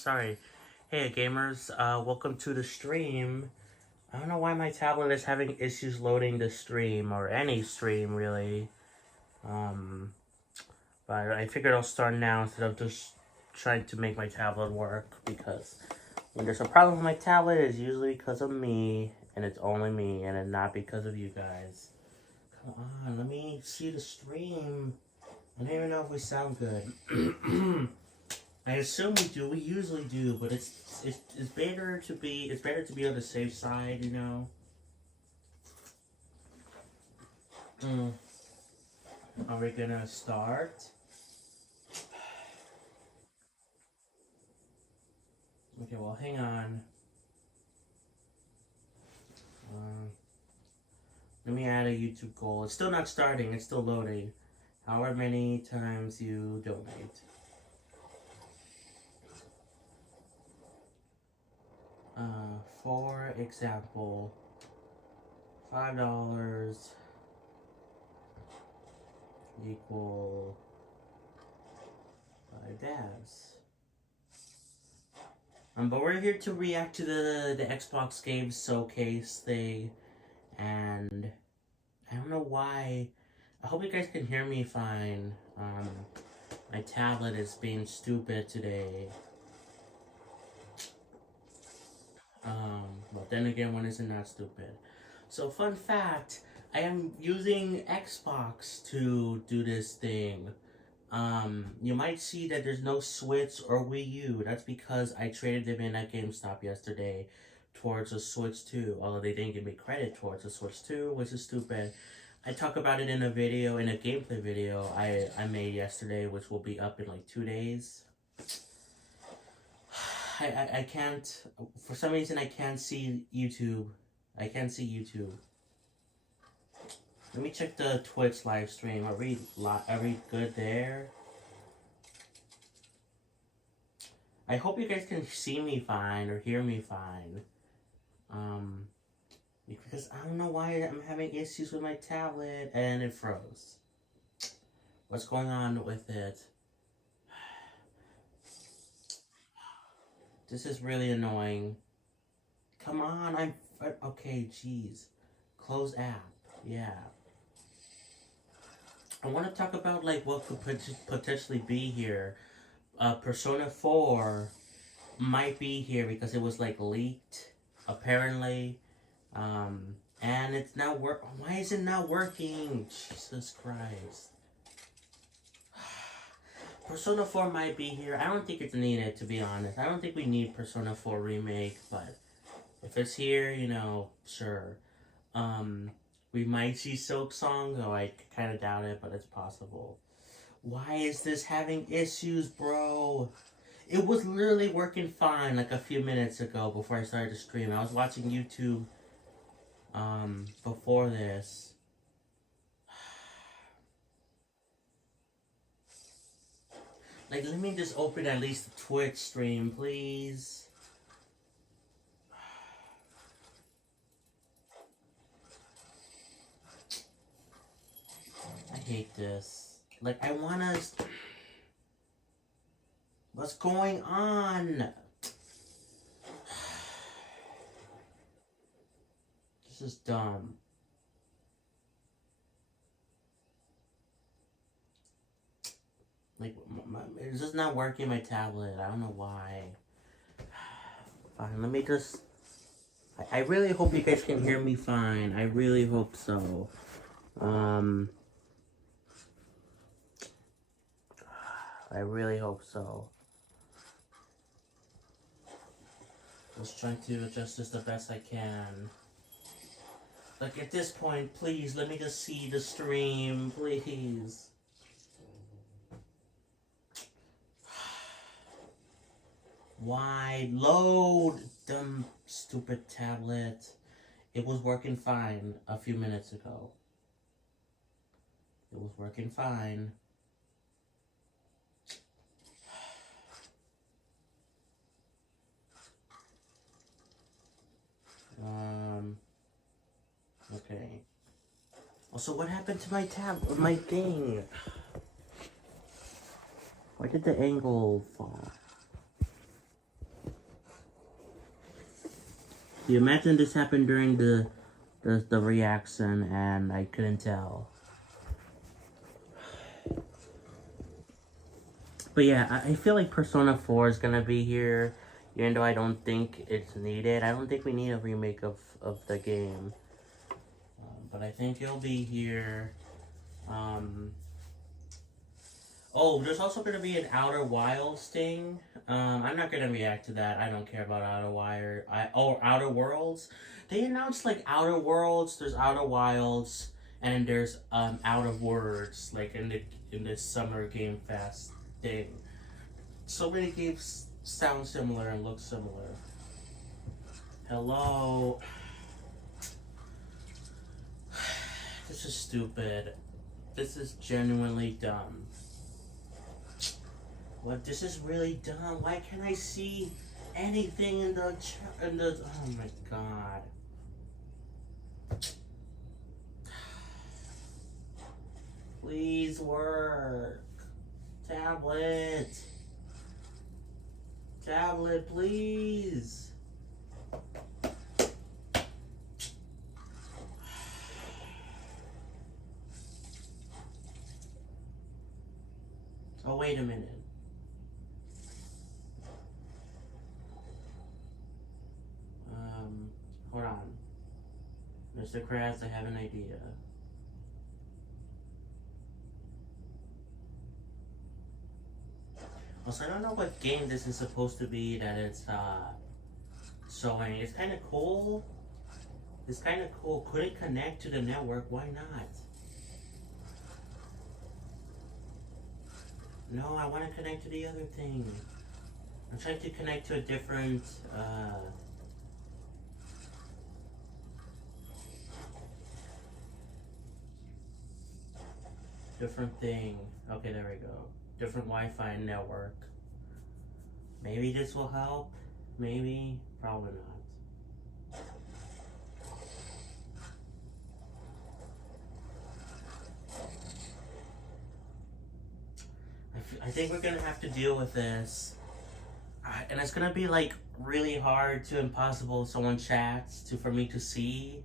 Sorry. Hey gamers, welcome to the stream. I don't know why my tablet is having issues loading the stream, or any stream really. Um, but I figured I'll start now instead of just trying to make my tablet work, because when there's a problem with my tablet, it's usually because of me, and it's only me, and it's not because of you guys. Come on, let me see the stream. I don't even know if we sound good. I assume we do. We usually do, but it's better to be on the safe side, you know. Are we gonna start? Okay, well, hang on. Let me add a YouTube goal. It's still not starting. It's still loading. However many times you donate. For example, $5 equal 5 dabs. But we're here to react to the Xbox Games Showcase thing, and I don't know why. I hope you guys can hear me fine. My tablet is being stupid today. But then again, when isn't that stupid? So, fun fact, I am using Xbox to do this thing. You might see that there's no Switch or Wii U. That's because I traded them in at GameStop yesterday towards a Switch 2. Although they didn't give me credit towards a Switch 2, which is stupid. I talk about it in a video, in a gameplay video I made yesterday, which will be up in like 2 days. I can't, for some reason I can't see YouTube. I can't see YouTube. Let me check the Twitch live stream. Are we good there? I hope you guys can see me fine or hear me fine. Because I don't know why I'm having issues with my tablet and it froze. What's going on with it? This is really annoying. Come on, okay, jeez. Close app, yeah. I want to talk about like what could potentially be here. Persona 4 might be here because it was like leaked, apparently. And it's not why is it not working? Jesus Christ. Persona 4 might be here. I don't think it's needed, to be honest. I don't think we need Persona 4 Remake, but if it's here, you know, sure. We might see Silk Song, though I kind of doubt it, but it's possible. Why is this having issues, bro? It was literally working fine like a few minutes ago before I started to stream. I was watching YouTube, before this. Like, let me just open at least the Twitch stream, please. I hate this. Like, I wanna... What's going on? This is dumb. Like, it's just not working my tablet. I don't know why. Fine, let me just... I really hope you guys can hear me fine. I really hope so. I really hope so. Just trying to adjust this the best I can. Like, at this point, please, let me just see the stream, please. Why? Load, dumb, stupid tablet. It was working fine a few minutes ago. It was working fine. Okay. Also, what happened to my thing? Why did the angle fall? You imagine this happened during the reaction and I couldn't tell. But yeah, I feel like Persona 4 is gonna be here, even though I don't think it's needed. I don't think we need a remake of the game. But I think it'll be here. Oh, there's also gonna be an Outer Wilds thing. I'm not gonna react to that. I don't care about Outer Worlds. They announced like Outer Worlds, there's Outer Wilds, and there's Out of Words, like in this summer Game Fest thing. So many games sound similar and look similar. Hello. This is stupid. This is genuinely dumb. What? This is really dumb. Why can't I see anything in the oh my god. Please work. Tablet. Tablet, please. Oh, wait a minute. Hold on. Mr. Krabs, I have an idea. Also, I don't know what game this is supposed to be that it's showing. It's kind of cool. It's kind of cool. Could it connect to the network? Why not? No, I want to connect to the other thing. I'm trying to connect to a different thing. Okay, there we go. Different Wi-Fi network. Maybe this will help. Maybe. Probably not. I think we're gonna have to deal with this. And it's gonna be like really hard to impossible if someone chats for me to see.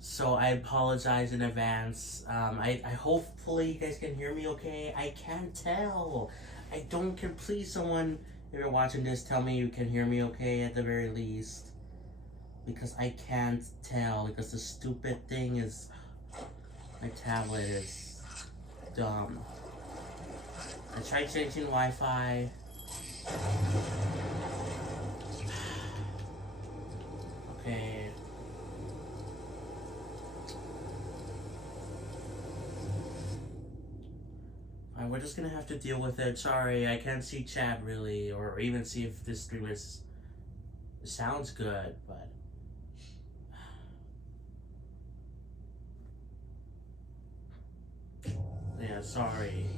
So I apologize in advance. I hopefully you guys can hear me okay. I can't tell. I don't can please someone, if you're watching this, tell me you can hear me okay at the very least. Because I can't tell, because the stupid thing is, my tablet is dumb. I tried changing Wi-Fi. Okay. We're just gonna have to deal with it. Sorry, I can't see chat really, or even see if this stream sounds good, but yeah, sorry.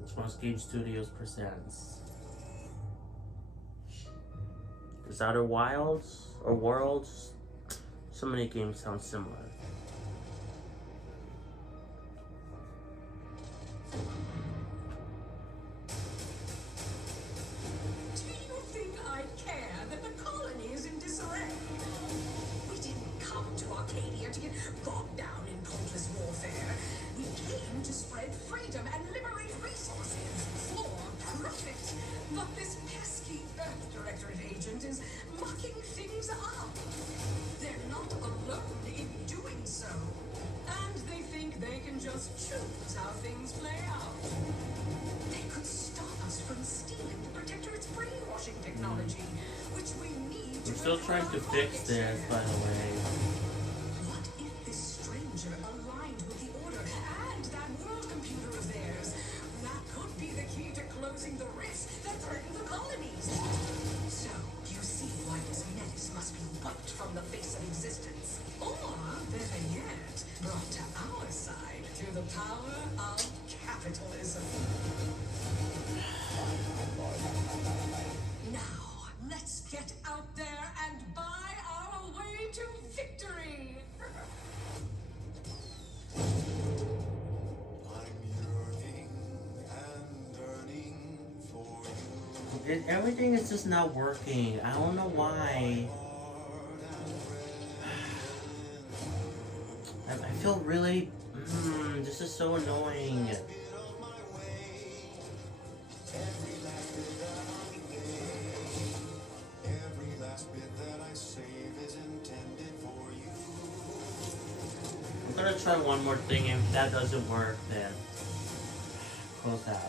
Response Game Studios presents. Is Outer Wilds or Worlds? So many games sound similar. I'm still trying to fix this, by the way. What if this stranger aligned with the order and that world computer of theirs? That could be the key to closing the rifts that threaten the colonies. So, you see why this menace must be wiped from the face of existence. Or, better yet, brought to our side through the power of capitalism. Now, let's get out there and buy our way to victory! Everything is just not working. I don't know why. I feel really... this is so annoying. I'm gonna try one more thing, and if that doesn't work, then close out.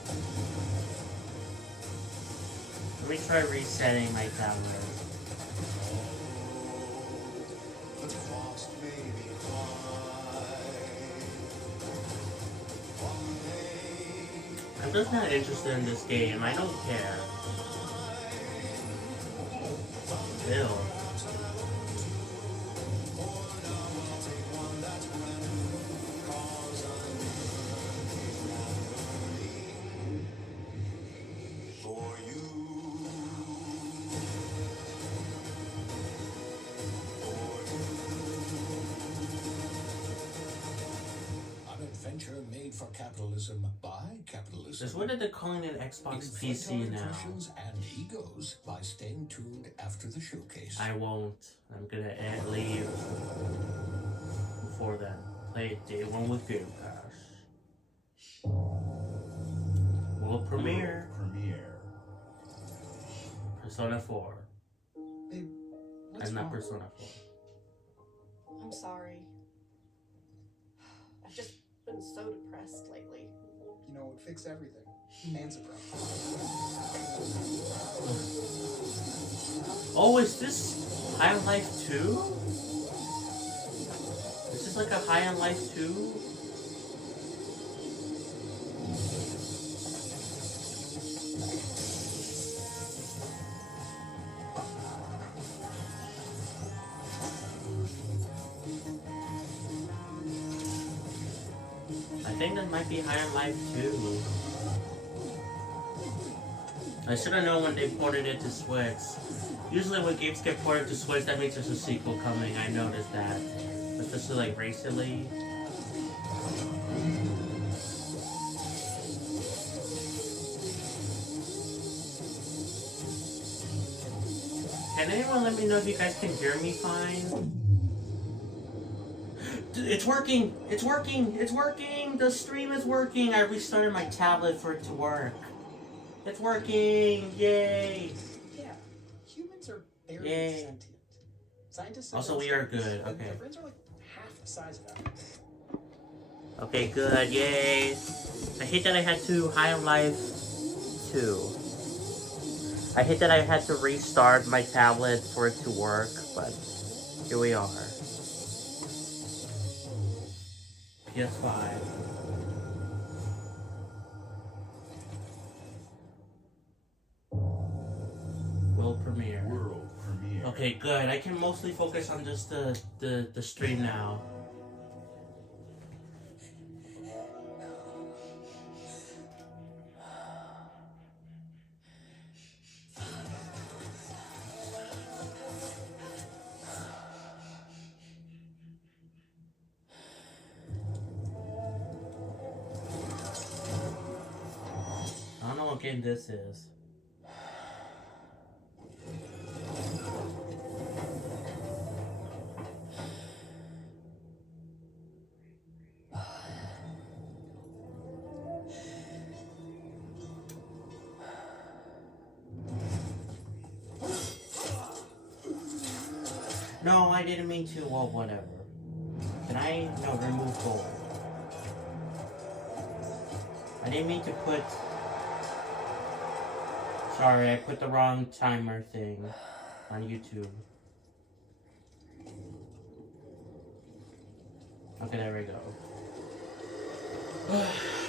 Let me try resetting my tablet. I'm just not interested in this game. I don't care. Ew. Made for capitalism by capitalism. Just what are they calling an Xbox PC now? And egos by staying tuned after the showcase. I won't. I'm gonna leave before then. Play day one with Gamertag. World premiere. Persona 4. Babe, what's I'm not wrong? Persona 4. I'm sorry. I've just been so depressed lately. You know, it fixed everything. And surprise. Oh, is this High on Life 2? Is this like a High on Life 2? I think that might be High on Life 2. I should have known when they ported it to Switch. Usually when games get ported to Switch, that means there's a sequel coming. I noticed that. Especially like recently. Can anyone let me know if you guys can hear me fine? It's working! It's working! It's working! The stream is working! I restarted my tablet for it to work. It's working! Yay! Yeah, humans are very Yay. sentient. Scientists say Also, those we are things, good, and okay. Their brains are like half the size of ours. Okay, good, yay! I hate that I had to High on Life 2. I hate that I had to restart my tablet for it to work, but here we are. PS5. World premiere. Okay, good. I can mostly focus on just the stream now. I don't know what game this is. No, I didn't mean to. Well, whatever. Can I? No, remove gold. I didn't mean to put... Sorry, I put the wrong timer thing on YouTube. Okay, there we go.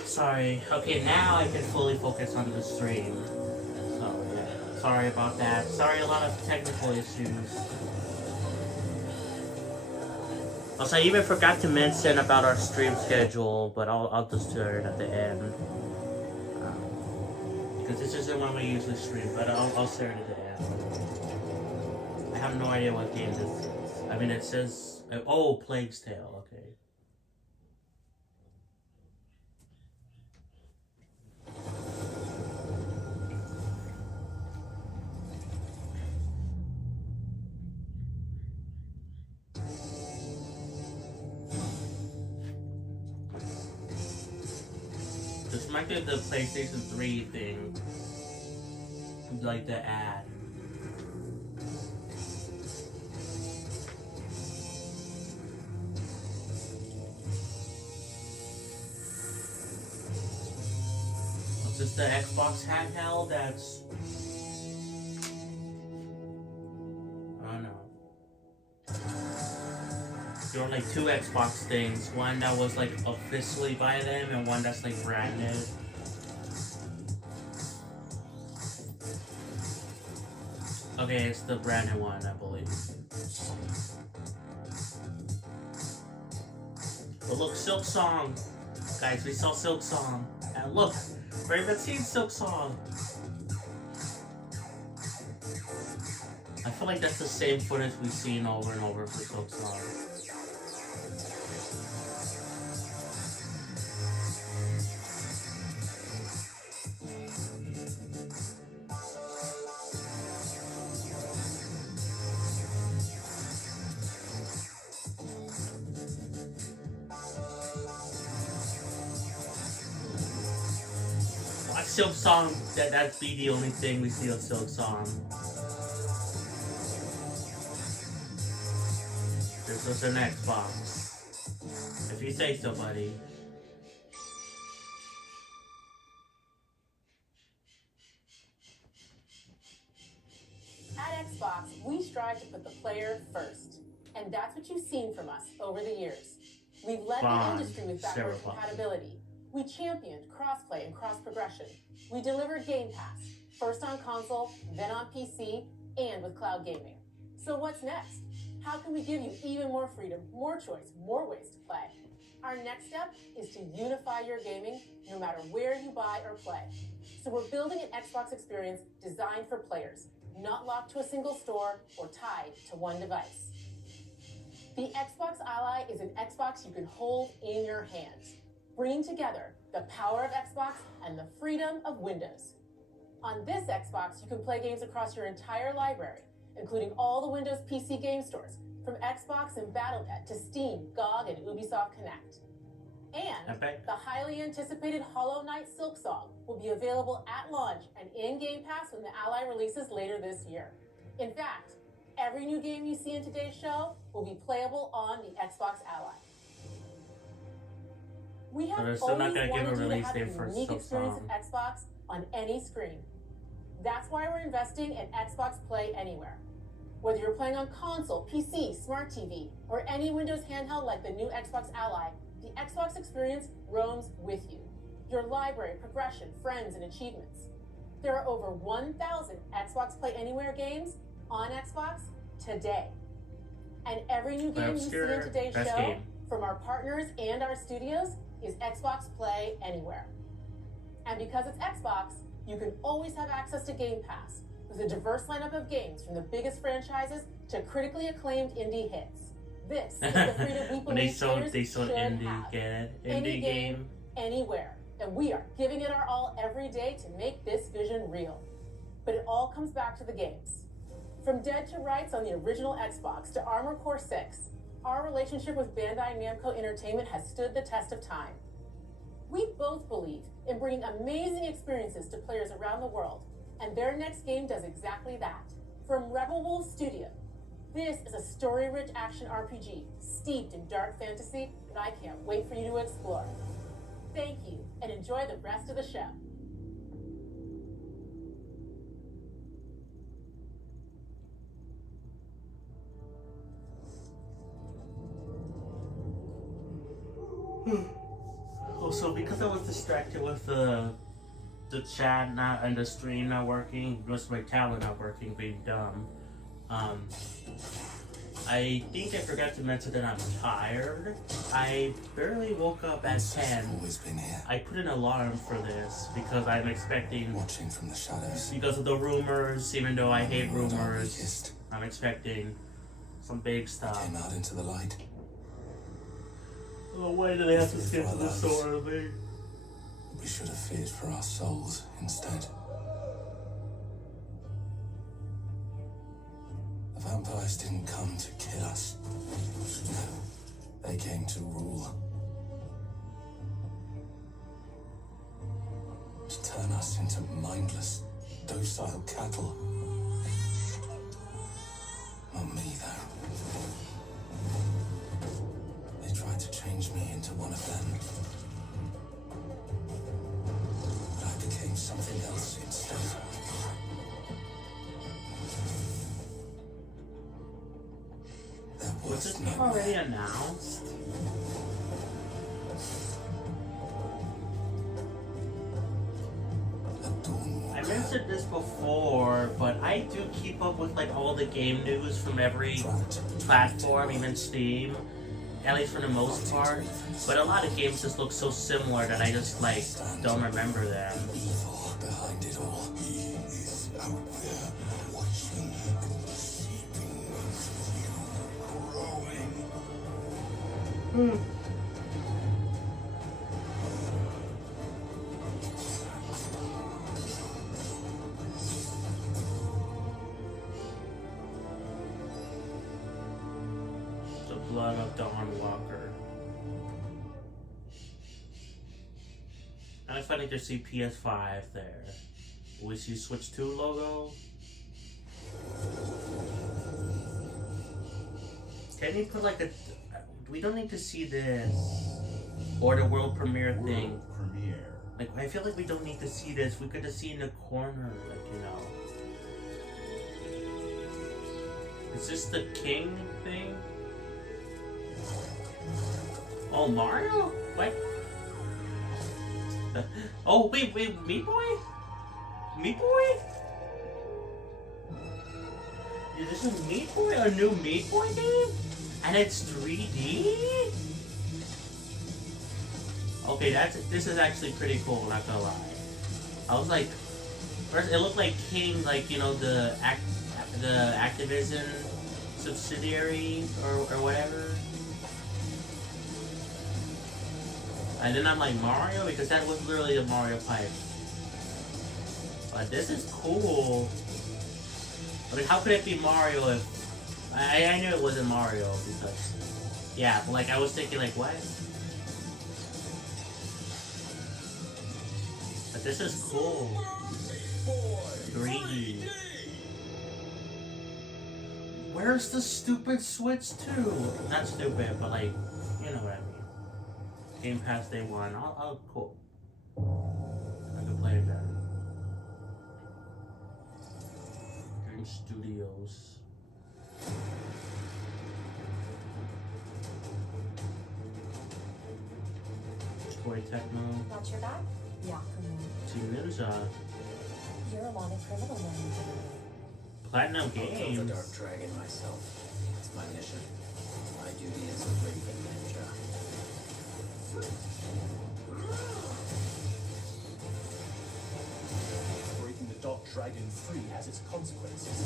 Sorry. Okay, now I can fully focus on the stream. So, yeah. Sorry about that. Sorry, a lot of technical issues. Also, I even forgot to mention about our stream schedule, but I'll just do it at the end. Because this isn't when we usually stream, but I'll share it at the end. I have no idea what game this is. I mean, it says... Oh, Plague's Tale, okay. might be the PlayStation 3 thing. Like the ad. Is this the Xbox handheld that's... I don't know. There were like two Xbox things. One that was like officially by them and one that's like brand new. Okay, it's the brand new one, I believe. But look, Silk Song. Guys, we saw Silk Song. And look, we haven't seen Silk Song. I feel like that's the same footage we've seen over and over for Silk Song. Silk Song, that'd be the only thing we see of Silk Song. This was an Xbox. If you say so, buddy. At Xbox, we strive to put the player first. And that's what you've seen from us over the years. We've led the industry with backward compatibility. We championed crossplay and cross-progression. We delivered Game Pass, first on console, then on PC, and with cloud gaming. So what's next? How can we give you even more freedom, more choice, more ways to play? Our next step is to unify your gaming no matter where you buy or play. So we're building an Xbox experience designed for players, not locked to a single store or tied to one device. The Xbox Ally is an Xbox you can hold in your hands, bringing together the power of Xbox and the freedom of Windows. On this Xbox, you can play games across your entire library, including all the Windows PC game stores, from Xbox and Battle.net to Steam, GOG, and Ubisoft Connect. And the highly anticipated Hollow Knight Silk Song will be available at launch and in Game Pass when the Ally releases later this year. In fact, every new game you see in today's show will be playable on the Xbox Ally. We have always wanted you to have a unique experience of Xbox on any screen. That's why we're investing in Xbox Play Anywhere. Whether you're playing on console, PC, smart TV, or any Windows handheld like the new Xbox Ally, the Xbox experience roams with you. Your library, progression, friends, and achievements. There are over 1,000 Xbox Play Anywhere games on Xbox today. And every new game you see in today's show, from our partners and our studios, is Xbox Play Anywhere. And because it's Xbox, you can always have access to Game Pass with a diverse lineup of games from the biggest franchises to critically acclaimed indie hits. This is the freedom we believe players should have. Any game, anywhere. And we are giving it our all every day to make this vision real. But it all comes back to the games. From Dead to Rights on the original Xbox to Armored Core 6, our relationship with Bandai Namco Entertainment has stood the test of time. We both believe in bringing amazing experiences to players around the world, and their next game does exactly that. From Rebel Wolves Studio, this is a story-rich action RPG steeped in dark fantasy that I can't wait for you to explore. Thank you, and enjoy the rest of the show. Also, because I was distracted with the chat and the stream not working, just my tablet not working, being dumb, I think I forgot to mention that I'm tired. I barely woke up at 10. I put an alarm for this because I'm expecting, watching from the shadows, because of the rumors, even though I hate rumors, I'm expecting some big stuff. Came out into the light. Oh, why do they have to skip to the so early? We should have feared for our souls instead. The vampires didn't come to kill us. No, they came to rule. us into mindless, docile cattle. Not me, though. They tried to change me into one of them. But I became something else instead. Was this game already announced? I mentioned this before, but I do keep up with like all the game news from every platform, even Steam, at least for the most part. But a lot of games just look so similar that I just like don't remember them. Evil behind it all. He is out there watching, seeping, growing. The blood of Dawn Walker. And it's funny to see PS5 there. Was you Switch 2 logo? Can you put like a... We don't need to see this. Or the world premiere thing. Like, I feel like we don't need to see this. We could just see in the corner, like, you know. Is this the king thing? Oh, Mario? What? Oh, wait, Meat Boy? Meat Boy? Yeah, this is Meat Boy? A new Meat Boy game? And it's 3D? Okay, this is actually pretty cool, not gonna lie. I was like, first it looked like King, like, you know, the Activision subsidiary or whatever. And then I'm like, Mario? Because that was literally a Mario pipe. But this is cool. I mean, how could it be Mario if... I knew it wasn't Mario because... Yeah, but like I was thinking like, what? But this is cool. 3D. Where's the stupid Switch 2? Not stupid, but like, you know what I mean. Game Pass Day 1. I'll cool. I can play it then. Game Studios. Toy Techno. Got your back? Yakumo. Team Ninja. You're a wanted criminal now. Platinum I'll kill the Games. Dark Dragon myself. It's my mission. My duty as a Raven Ninja. Breaking the Dark Dragon free has its consequences.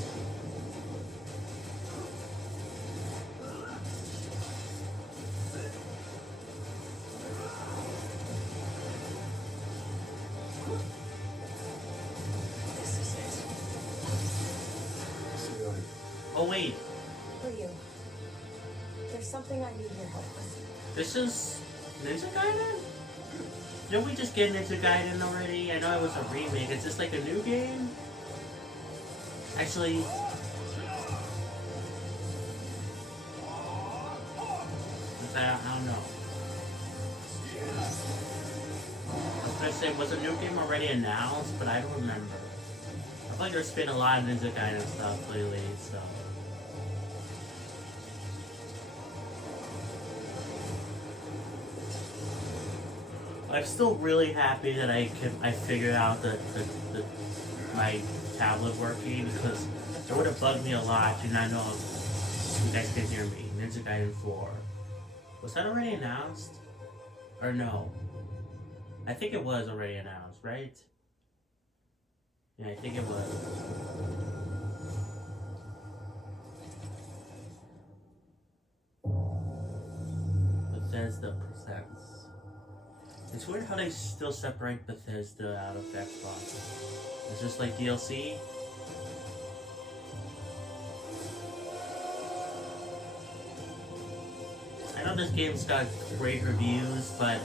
This is it. Oh wait, For you. There's something I need your help with. this is Ninja Gaiden? Didn't we just get Ninja Gaiden already? I know it was a remake. Is this like a new game? Actually... I don't know. I was gonna say, was a new game already announced? But I don't remember. I feel like there's been a lot of Ninja Gaiden stuff lately, so... I'm still really happy that I figured out my tablet working, because it would have bugged me a lot to not know if you guys can hear me. Ninja Gaiden 4. Was that already announced? Or no? I think it was already announced, right? Yeah, I think it was. Bethesda presents. It's weird how they still separate Bethesda out of Xbox. Is this like DLC? I know this game's got great reviews, but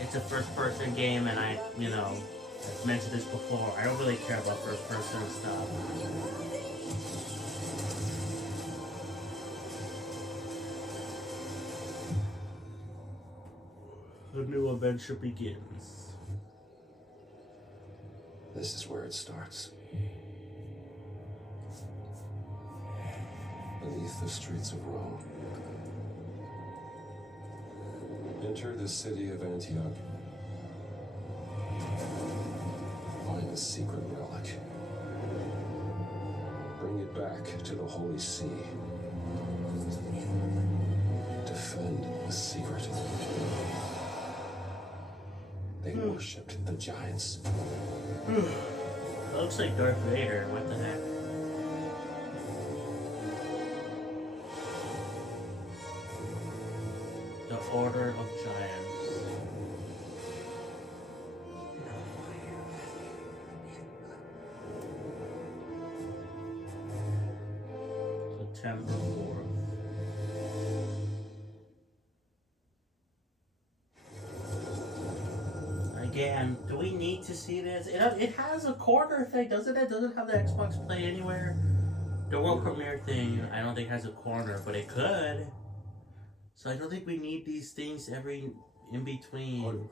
it's a first-person game, and I, you know, I've mentioned this before. I don't really care about first-person stuff. The new adventure begins. This is where it starts. Beneath the streets of Rome. Enter the city of Antioch. Find a secret relic. Bring it back to the Holy See. Defend the secret. They worshipped the giants. That looks like Darth Vader. What the heck? The Order of Giants. September 4th. Again, do we need to see this? It has a corner thing, doesn't it? Doesn't it have the Xbox Play Anywhere? The world premiere thing, I don't think has a corner, but it could. So I don't think we need these things every in between.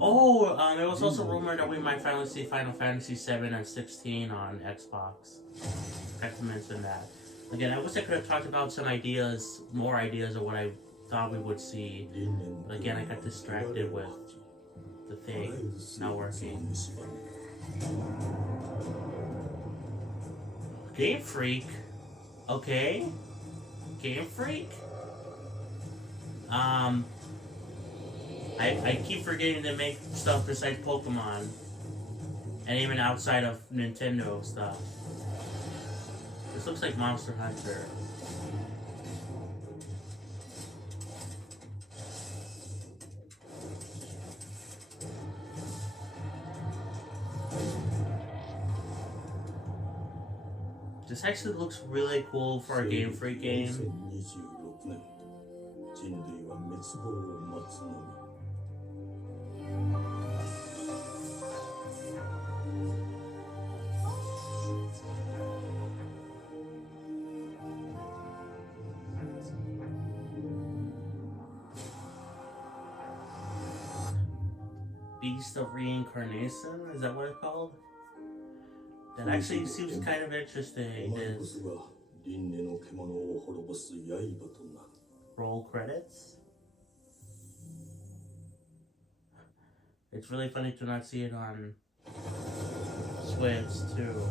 Oh, it was also rumored that we might finally see Final Fantasy 7 and 16 on Xbox. I forgot to mention that. Again, I wish I could have talked about some ideas, more ideas of what I thought we would see. But again, I got distracted with the thing not working. Game Freak? Okay. Game Freak? I keep forgetting to make stuff besides Pokemon. And even outside of Nintendo stuff. This looks like Monster Hunter. This actually looks really cool for a Game Freak game. Beast of Reincarnation? Is that what it's called? That actually seems kind of interesting. Is roll credits? It's really funny to not see it on Switch too.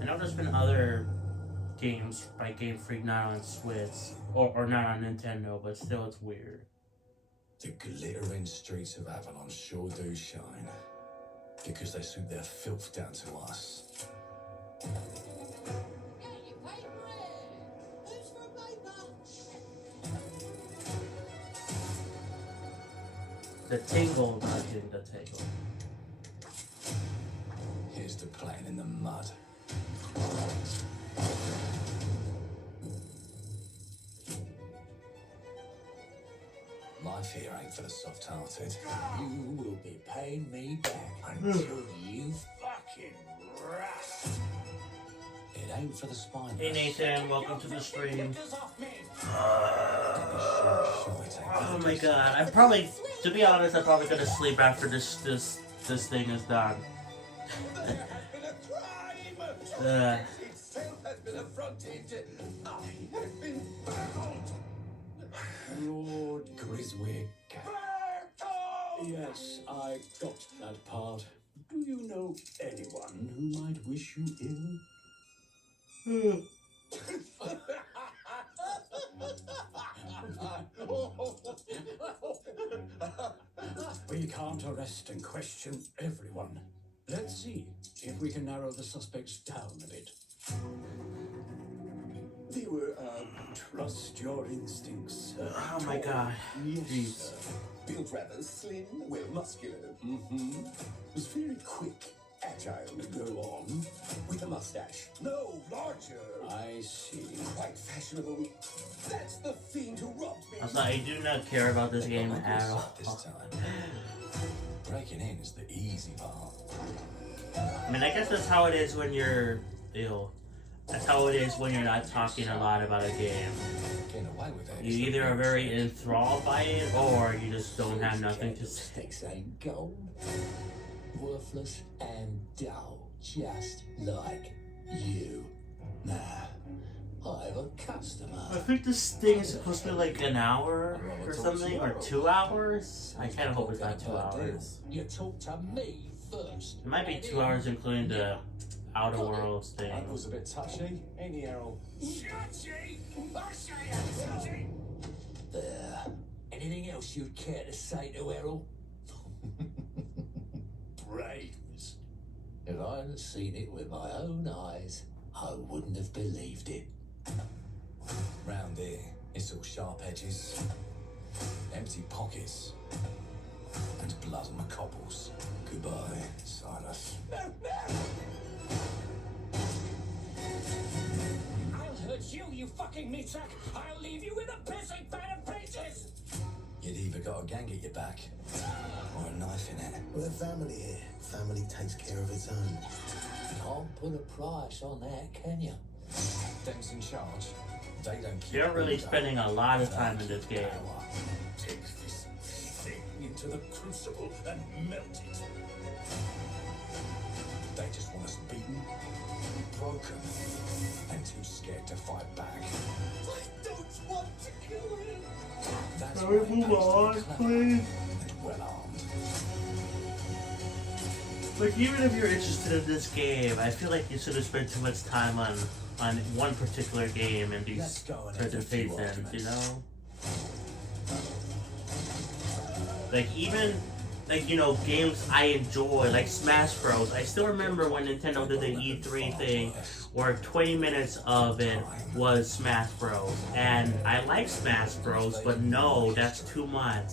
I know there's been other games by Game Freak not on Switch or not on Nintendo, but still it's weird. The glittering streets of Avalon sure do shine, because they suit their filth down to us. The tingle, not getting the tingle. Here's the plane in the mud. Life here ain't for the soft-hearted. You will be paying me back until you fucking rust. It ain't for the spine. Hey Nathan, welcome to the stream. Oh my god, I'm probably, to be honest, I'm probably gonna sleep after this thing is done. Lord Griswick. Yes, I got that part. Do you know anyone who might wish you ill? We can't arrest and question everyone. Let's see if we can narrow the suspects down a bit. They were, trust your instincts, sir. Oh my god. Yes, Jeez. sir. Built rather slim, well muscular. Was very quick, agile. Go on. With with a mustache. No, larger. I see. Quite fashionable. That's the fiend who robbed me. Also, I do not care about this game at all. This time. Breaking in is the easy part. I mean, I guess that's how it is when you're ill. That's how it is when you're not talking a lot about a game. Getting away with it. You either are very enthralled by it, or you just don't have nothing to say. Sticks ain't gold. Worthless and dull, just like you. Nah, I have a customer. I think this thing is supposed to be like an hour or something, or 2 hours. I kind of hope it's not 2 hours. You talk to me first. It might be 2 hours, including the Outer Worlds thing. Ankle's a bit touchy, ain't he, Errol? Touchy? I say I'm touchy. There. Anything else you'd care to say to Errol? Brains. If I hadn't seen it with my own eyes, I wouldn't have believed it. Round here, it's all sharp edges, empty pockets, and blood on the cobbles. Goodbye, Silas. I'll hurt you, you fucking meat sack. I'll leave you with a pissing pan of pieces. You'd either got a gang at your back, or a knife in it. We're family here. Family takes care of its own. Can't put a price on that, can you? Them's in charge. They don't keep You're really order. spending a lot of time in this game. Take this thing into the crucible and melt it. They just want us beaten, broken, and too scared to fight back. I don't want to kill him. That's Can we why move it pays to on, be clever please? and well armed. Like, even if you're interested in this game, I feel like you should have spent too much time on one particular game and these Let's go and have a few presentations, you arguments. know? Like, even, like, you know, games I enjoy, like Smash Bros. I still remember when Nintendo did the E3 thing, where 20 minutes of it was Smash Bros. And I like Smash Bros, but no, that's too much.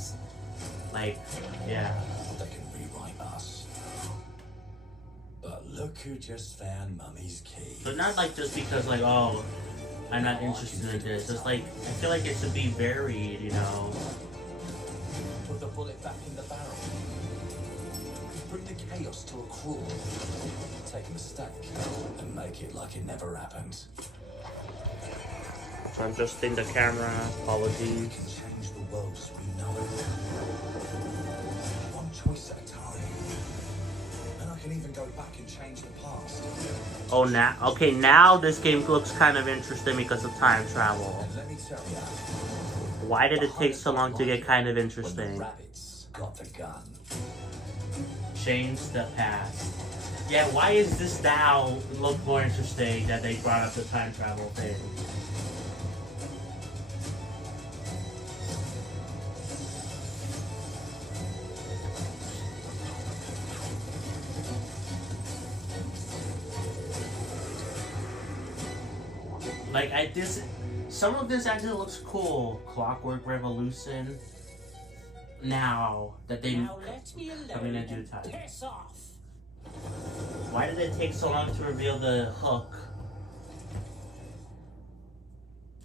Like, yeah. They can rewrite us. But look who just found Mummy's key. But not like just because like, oh, I'm not interested in this. It's like, I feel like it should be varied, you know? Put the bullet back in the barrel. Bring the chaos to a crawl. Take a mistake and make it like it never happened. So I'm adjusting the camera, We apologies. can change the world as we know it. One choice at a time. And I can even go back and change the past. Oh, now this game looks kind of interesting because of time travel. And let me tell you, Why did it take so long to get kind of when the interesting? rabbits got the gun. Change the past. Yeah, why is this now look more interesting that they brought up the time travel thing? Like, some of this actually looks cool. Clockwork Revolution. Now that they Now let me alone. coming in due and time. piss off. Why did it take so long to reveal the hook?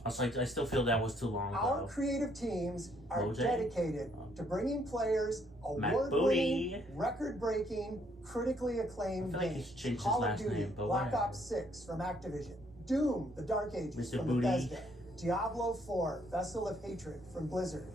Also, I still feel that was too long Our ago. creative teams are Mojang? dedicated to bringing players Matt award-winning, Booty. record-breaking, critically acclaimed I feel like he games. should change his Call of last Duty, name, but Black why? Ops 6 from Activision, Doom, The Dark Ages Mr. from Booty. Bethesda, Diablo 4, Vessel of Hatred from Blizzard,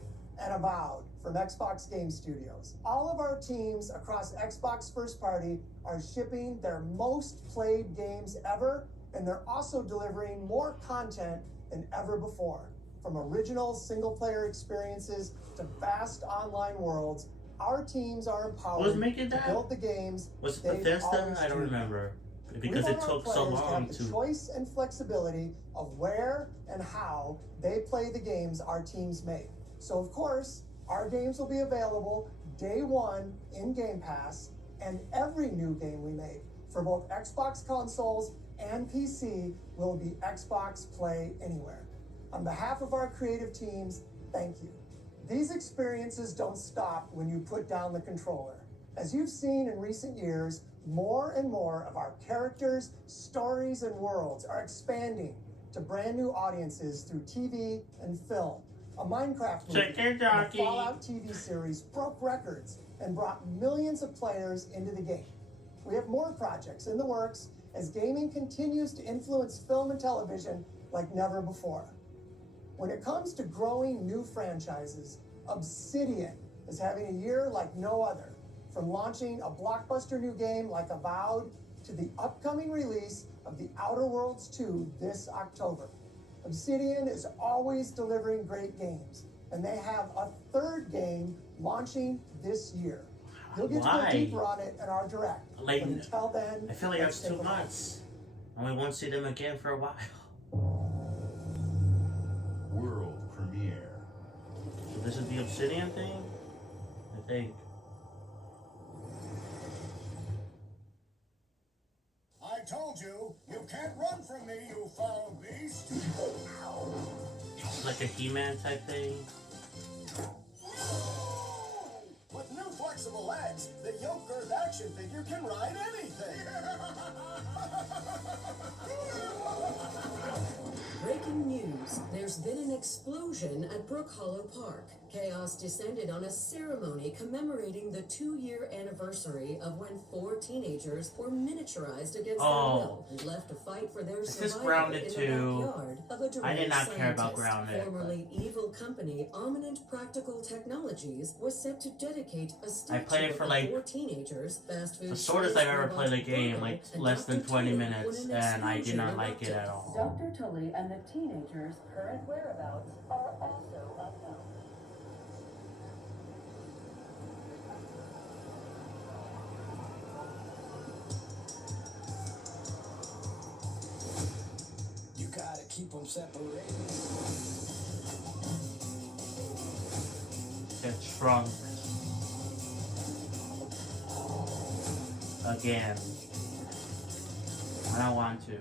and Avowed from Xbox Game Studios. All of our teams across Xbox First Party are shipping their most played games ever, and they're also delivering more content than ever before. From original single-player experiences to vast online worlds, our teams are empowered Was making to that? build the games Was it they've Bethesda? always I don't dreamed. remember. We Because want it our took so players to long have the to. choice and flexibility of where and how they play the games our teams make. So of course, our games will be available day one in Game Pass, and every new game we make for both Xbox consoles and PC will be Xbox Play Anywhere. On behalf of our creative teams, thank you. These experiences don't stop when you put down the controller. As you've seen in recent years, More and more of our characters, stories, and worlds are expanding to brand new audiences through TV and film. A Minecraft movie and a Fallout TV series broke records and brought millions of players into the game. We have more projects in the works as gaming continues to influence film and television like never before. When it comes to growing new franchises, Obsidian is having a year like no other. From launching a blockbuster new game like Avowed to the upcoming release of The Outer Worlds 2 this October. Obsidian is always delivering great games, and they have a third game launching this year. You'll get to go deeper on it in our direct. Like, but until then, I feel like that's 2 months, and we won't see them again for a while. World premiere. So this is the Obsidian thing? I think. I told you, you can't run from me, you foul beast. It's like a He-Man type thing. With new flexible legs, the yoke-girth action figure can ride anything. Breaking news. There's been an explosion at Brook Hollow Park. Chaos descended on a ceremony commemorating the 2-year anniversary of when 4 teenagers were miniaturized against their will and left to fight for their survival in the backyard of a I did not deranged care about scientist. Grounded. Formerly evil company Eminent Practical Technologies was set to dedicate a statue I played it for like 4 teenagers, fast food the shortest I've ever played a game, Virgo, like and less than Dr. 20 Tully minutes, when an and I did not explosion like it erupted. at all. Dr. Tully and the teenagers' current whereabouts are also unknown. You gotta keep them separated. Get shrunk. Again. I don't want to.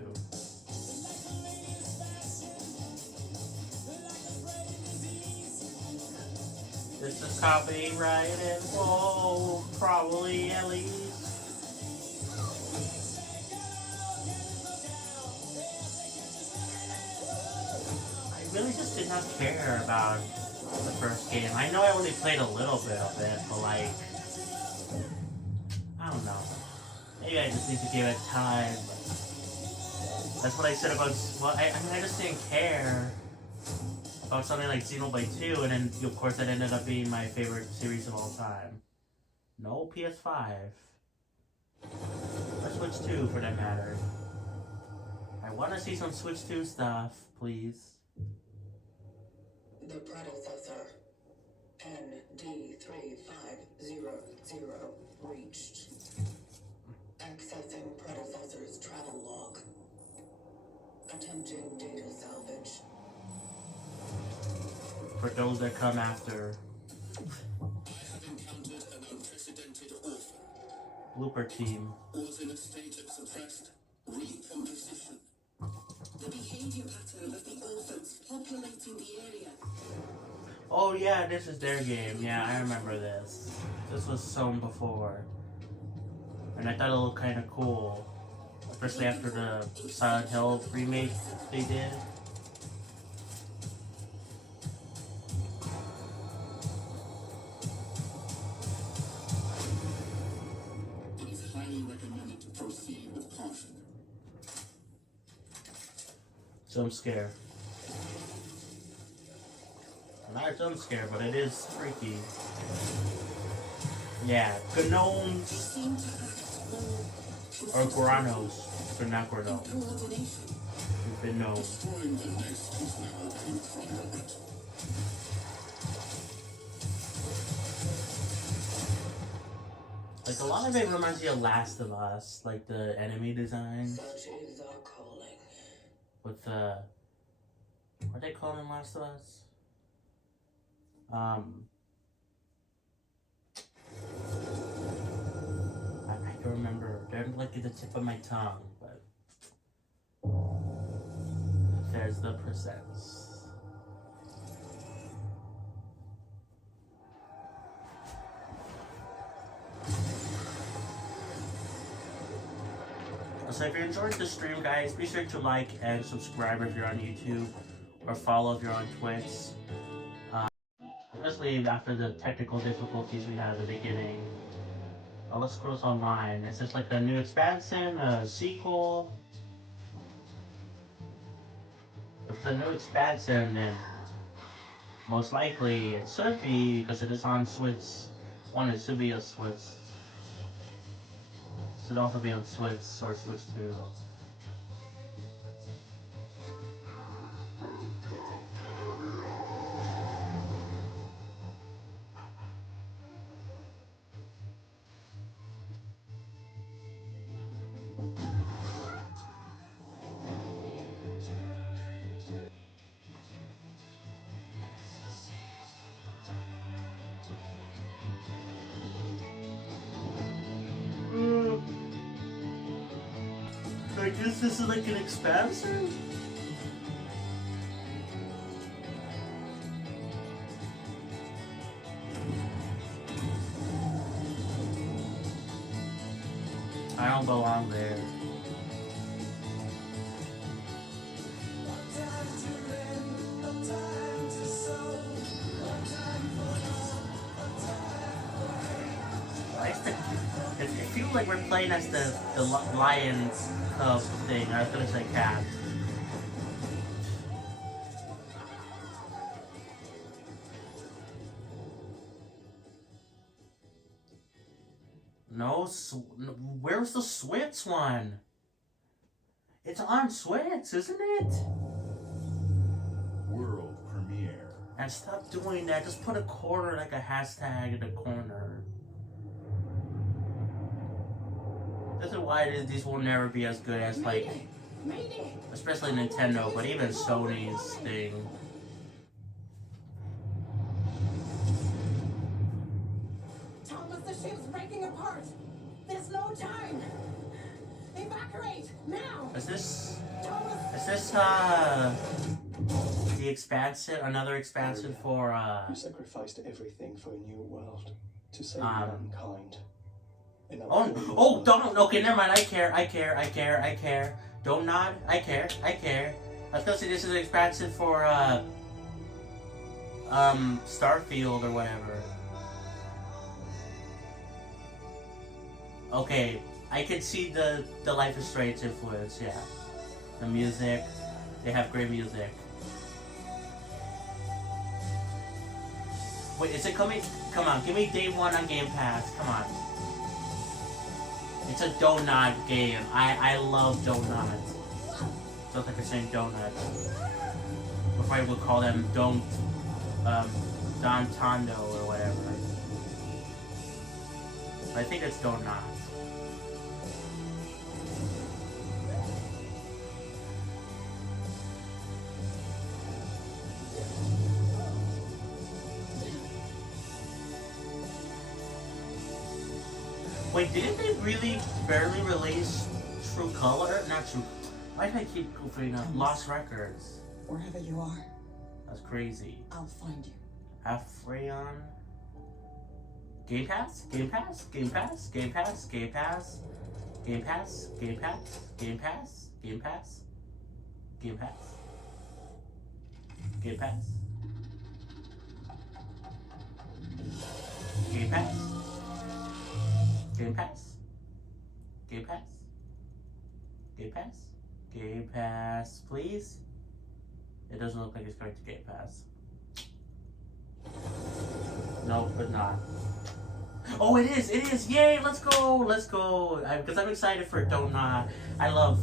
This is copyrighted, whoa, probably at least. I really just did not care about the first game. I know I only played a little bit of it, but like, I don't know. Maybe I just need to give it time. That's what I said about, well, I mean, I just didn't care about something like Xenoblade 2, and then, of course, that ended up being my favorite series of all time. No PS5. Or Switch 2, for that matter. I want to see some Switch 2 stuff, please. The predecessor, ND3500, reached. Accessing predecessor's travel log. Attempting data salvage. For those that come after. I have encountered an unprecedented orphan. Blooper team. Was in a state of suppressed recomposition. The behavior pattern of the orphans populating the area. Oh yeah, this is their game. Yeah, I remember this. This was shown before. And I thought it looked kind of cool. Especially after the Silent Hill remake they did. It is highly recommended to proceed with caution. Jump scare. Not a jump scare, but it is freaky. Yeah, gnomes. Or Granos, but not Grano. We've been known. Destroying the nest is now in progress. Like, a lot of it reminds me of Last of Us, like the enemy design. Such is our calling. With the... What are they calling Last of Us? I don't remember. They're like at the tip of my tongue, but... There's the presents. So if you enjoyed the stream, guys, be sure to like and subscribe if you're on YouTube, or follow if you're on Twitch. Especially after the technical difficulties we had at the beginning. Let's Scrolls Online. Is this like a new expansion, a sequel? If it's a new expansion, then most likely it should be, because it is on Switch. One, it should be a Switch. It should also be on Switch or Switch 2. I guess this is like an expansion? I don't belong there. I feel like we're playing as the lion cub thing. I was gonna say cat. No, where's the Switch one? It's on Switch, isn't it? World premiere. And stop doing that. Just put a corner, like a hashtag in the corner. This is why these will never be as good as, like, especially Nintendo, but even Sony's thing. Thomas, the ship's breaking apart. There's no time. Evacuate now. Is this Thomas. The expansion? Another expansion for You sacrificed everything for a new world to save mankind. Oh, don't. Okay, never mind. I care. Don't nod. I care. I was gonna say this is an expansion for Starfield or whatever. Okay, I can see the Life is Strange influence. Yeah, the music. They have great music. Wait, is it coming? Come on, give me day one on Game Pass. Come on. It's a donut game. I love donuts. Sounds like they're saying donut. Or I would call them Don Tondo or whatever. I think it's donut. Wait, didn't they really barely release True Color? Not True. Why do I keep goofing up? Lost Records. Wherever you are, That's crazy. I'll find you. Afreon. Game Pass? Game Pass? Game Pass? Game Pass? Game Pass? Game Pass? Game Pass? Game Pass? Game Pass? Game Pass? Game Pass? Game Pass? Game Pass? Game Pass? Game Pass? Game Pass, please? It doesn't look like it's going to Game Pass. No, but not. Oh, it is! Yay, let's go! Because I'm excited for Donut. I love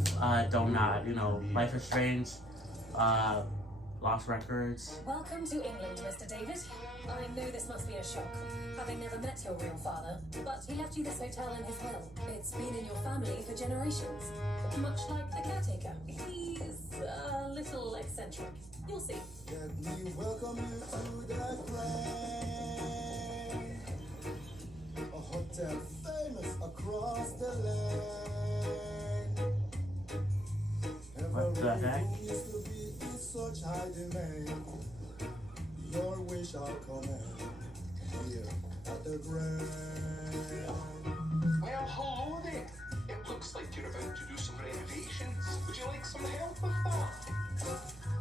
Donut, you know, Life is Strange, Lost Records. Welcome to England, Mr. David. I know this must be a shock, having never met your real father, but he left you this hotel in his will. It's been in your family for generations, much like the caretaker. He's a little eccentric. You'll see. Let me welcome you to the grand. A hotel famous across the land. What the heck? Used to be in such high demand. Your wish I'll command here at the grand. Well, hold it. It Looks like you're about to do some renovations. Would you like some help with that?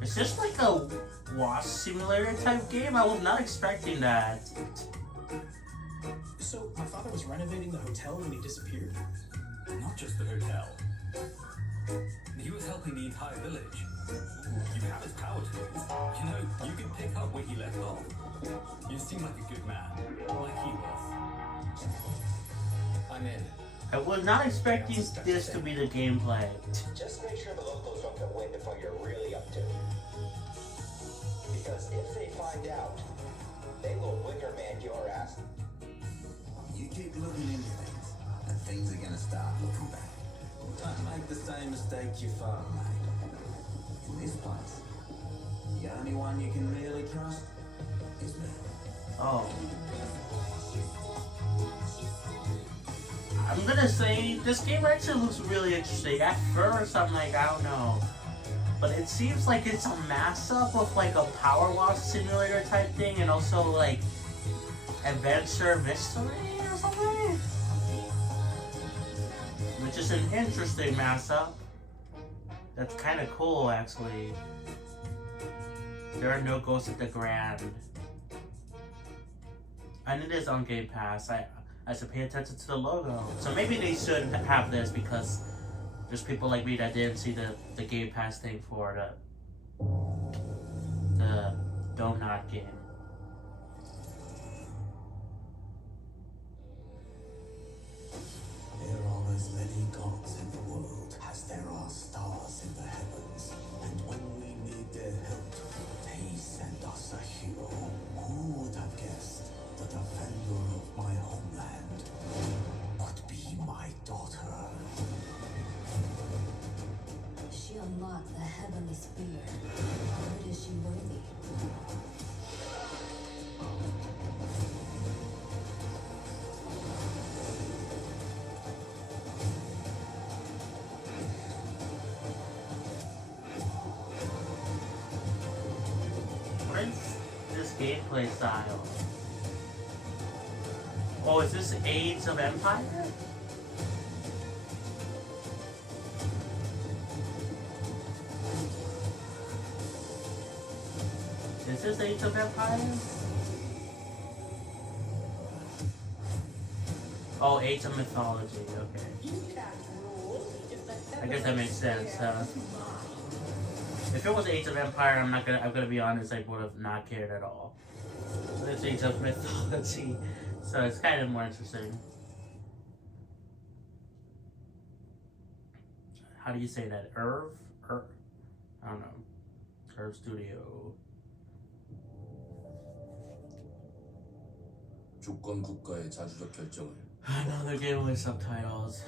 Is this like a wasp simulator type game? I was not expecting that. So, my father was renovating the hotel when he disappeared? Not just the hotel. He was helping the entire village. You have his power tools. You know, you can pick up where he left off. You seem like a good man, like he was. I'm in. I was not expecting this to be the gameplay. Just make sure the locals don't get wind of what you're really up to. Because if they find out, they will wickerman your ass. You keep looking into things, and things are gonna start looking back. Don't make the same mistake your father made. In this place, the only one you can really trust is me. Oh. I'm gonna say this game actually looks really interesting. At first, I'm like, I don't know. But it seems like it's a mash-up with like a power wash simulator type thing and also like adventure mystery or something. Which is an interesting mash-up. That's kind of cool, actually. There are no ghosts at the Grand. And it is on Game Pass. I should pay attention to the logo. So maybe they should have this because there's people like me that didn't see the Game Pass thing for the Donut game. There are as many gods in the world as there are stars in the heavens. And when we need their help, they send us a hero. Who would have guessed the defender of my homeland would be my daughter? She unlocked the heavenly spear. But is she worthy? What is this gameplay style? Oh, is this Age of Empire? Is this Age of Empires? Oh, Age of Mythology, okay. I guess that makes sense. If it was Age of Empire, I'm gonna be honest, I would have not cared at all. But it's Age of Mythology, so it's kind of more interesting. How do you say that? Irv? I don't know. Irv Studio. 주권 국가의 자주적 결정을 Another game with subtitles.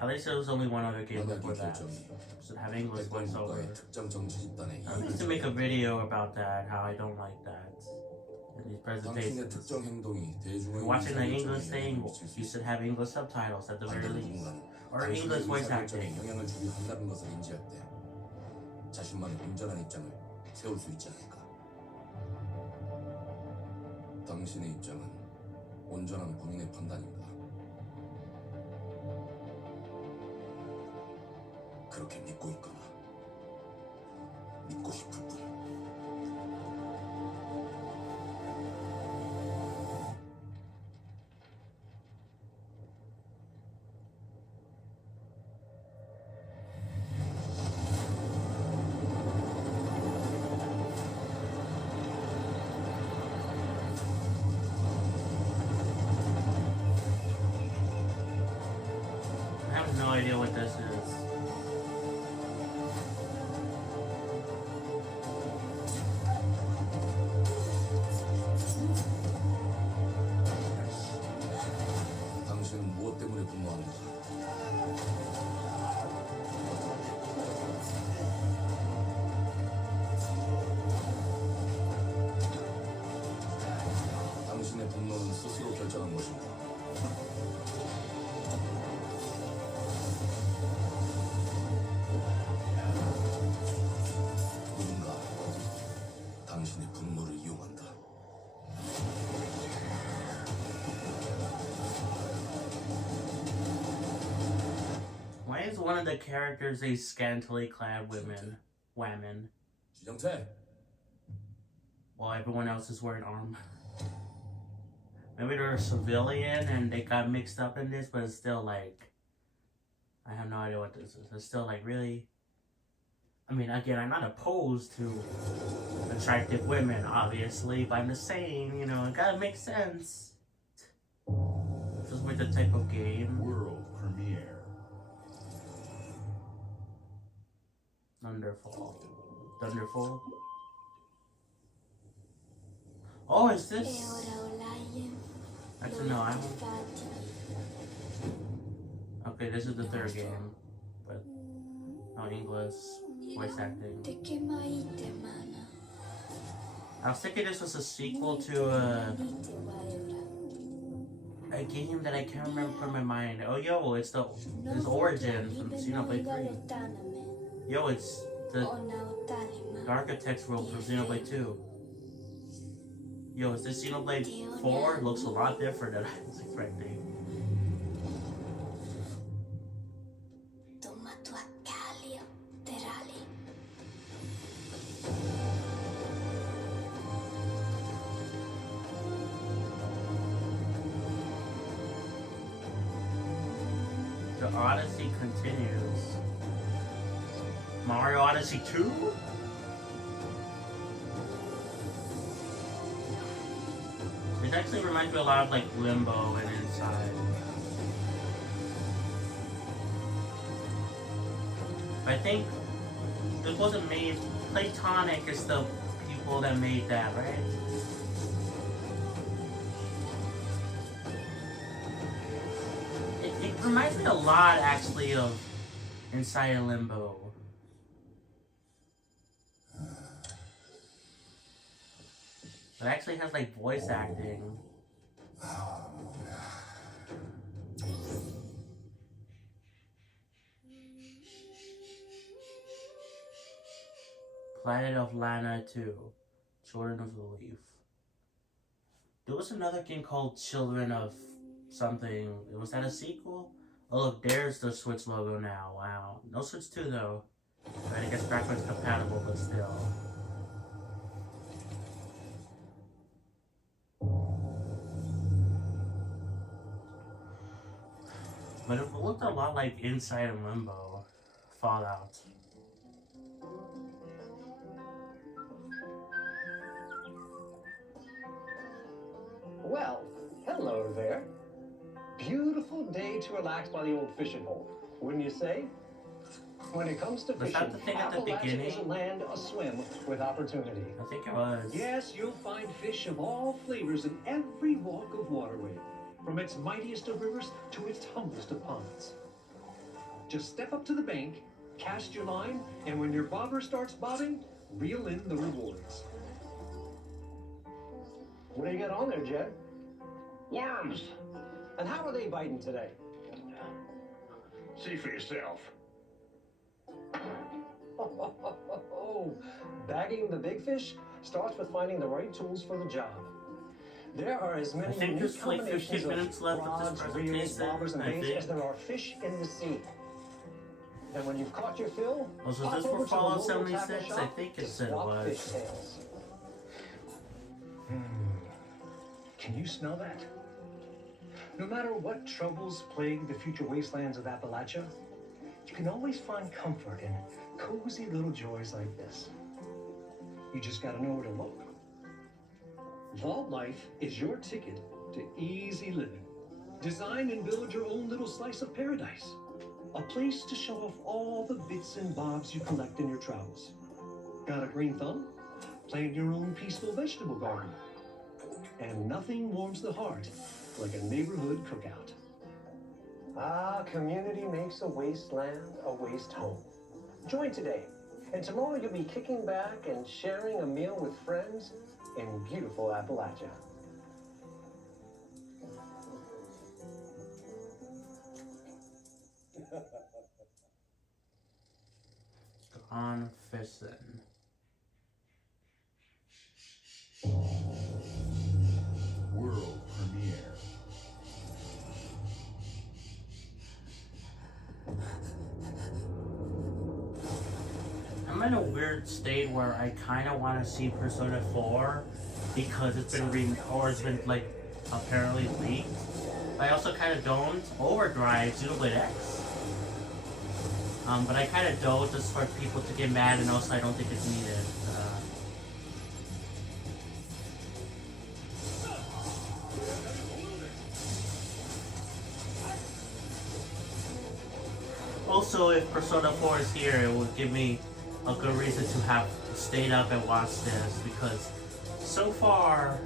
At least there was only one other game before that. Should have English voiceover. I used to make a video about that, how I don't like that. In these presentations. Watching the English thing, you should have English subtitles at the very least. Or English voice acting. 영향을 주기 한다는 것을 인지할 때 자신만의 온전한 입장을 세울 수 있지 않을까? 당신의 입장은 온전한 본인의 판단입니다. 그렇게 믿고 있거나 믿고 싶을 뿐. I have no idea what this is. 당신은 무엇 때문에 분노하는가? 당신의 분노는 스스로 결정한 것입니다. one of the characters a scantily clad women. While everyone else is wearing armor. Maybe they're a civilian and they got mixed up in this, but it's still like, I have no idea what this is. It's still like, really? I mean, again, I'm not opposed to attractive women, obviously, but I'm just saying, you know, it gotta make sense. Just with the type of game. World premiere. Thunderfall. Oh, is this? Actually, no, I don't. Okay, this is the third game, but no English voice acting. I was thinking this was a sequel to a game that I can't remember from my mind. Oh, yo, it's Origin from Xenoblade 3. Yo, it's the Architect's World from Xenoblade 2. Yo, is this Xenoblade 4? It looks a lot different than I was expecting. The Odyssey continues. Mario Odyssey 2? It actually reminds me a lot of like Limbo and Inside. But I think this wasn't made. Playtonic is the people that made that, right? It reminds me a lot actually of Inside and Limbo. It actually has like voice acting. Planet of Lana 2. Children of the Leaf. There was another game called Children of something. Was that a sequel? Oh look, there's the Switch logo now. Wow. No Switch 2 though. But I guess backwards compatible, but still. But it looked a lot like Inside and Limbo. Fallout. Well, hello there. Beautiful day to relax by the old fishing hole, wouldn't you say? When it comes to fishing, Appalachia is a land aswim with opportunity. I think it was. Yes, you'll find fish of all flavors in every walk of waterway, from its mightiest of rivers to its humblest of ponds. Just step up to the bank, cast your line, and when your bobber starts bobbing, reel in the rewards. What do you got on there, Jed? Worms. And how are they biting today? See for yourself. Bagging the big fish starts with finding the right tools for the job. There are as many unique combinations of rods, reels, bobbers, and baits as there are fish in the sea. And when you've caught your fill, Was this for Fallout 76? I think it said it was. Can you smell that? No matter what troubles plague the future wastelands of Appalachia, you can always find comfort in cozy little joys like this. You just gotta know where to look. Vault Life is your ticket to easy living. Design and build your own little slice of paradise. A place to show off all the bits and bobs you collect in your travels. Got a green thumb? Plant your own peaceful vegetable garden. And nothing warms the heart like a neighborhood cookout. Ah, community makes a wasteland a waste home. Join today, and tomorrow you'll be kicking back and sharing a meal with friends in beautiful Appalachia. Gone fishing. World premiere. I'm in a weird state where I kind of want to see Persona 4 because it's been like apparently leaked. I also kind of don't. Overdrive, Xenoblade X. But I kind of don't just for people to get mad, and also I don't think it's needed. Also, if Persona 4 is here, it would give me a good reason to have stayed up and watched this, because so far,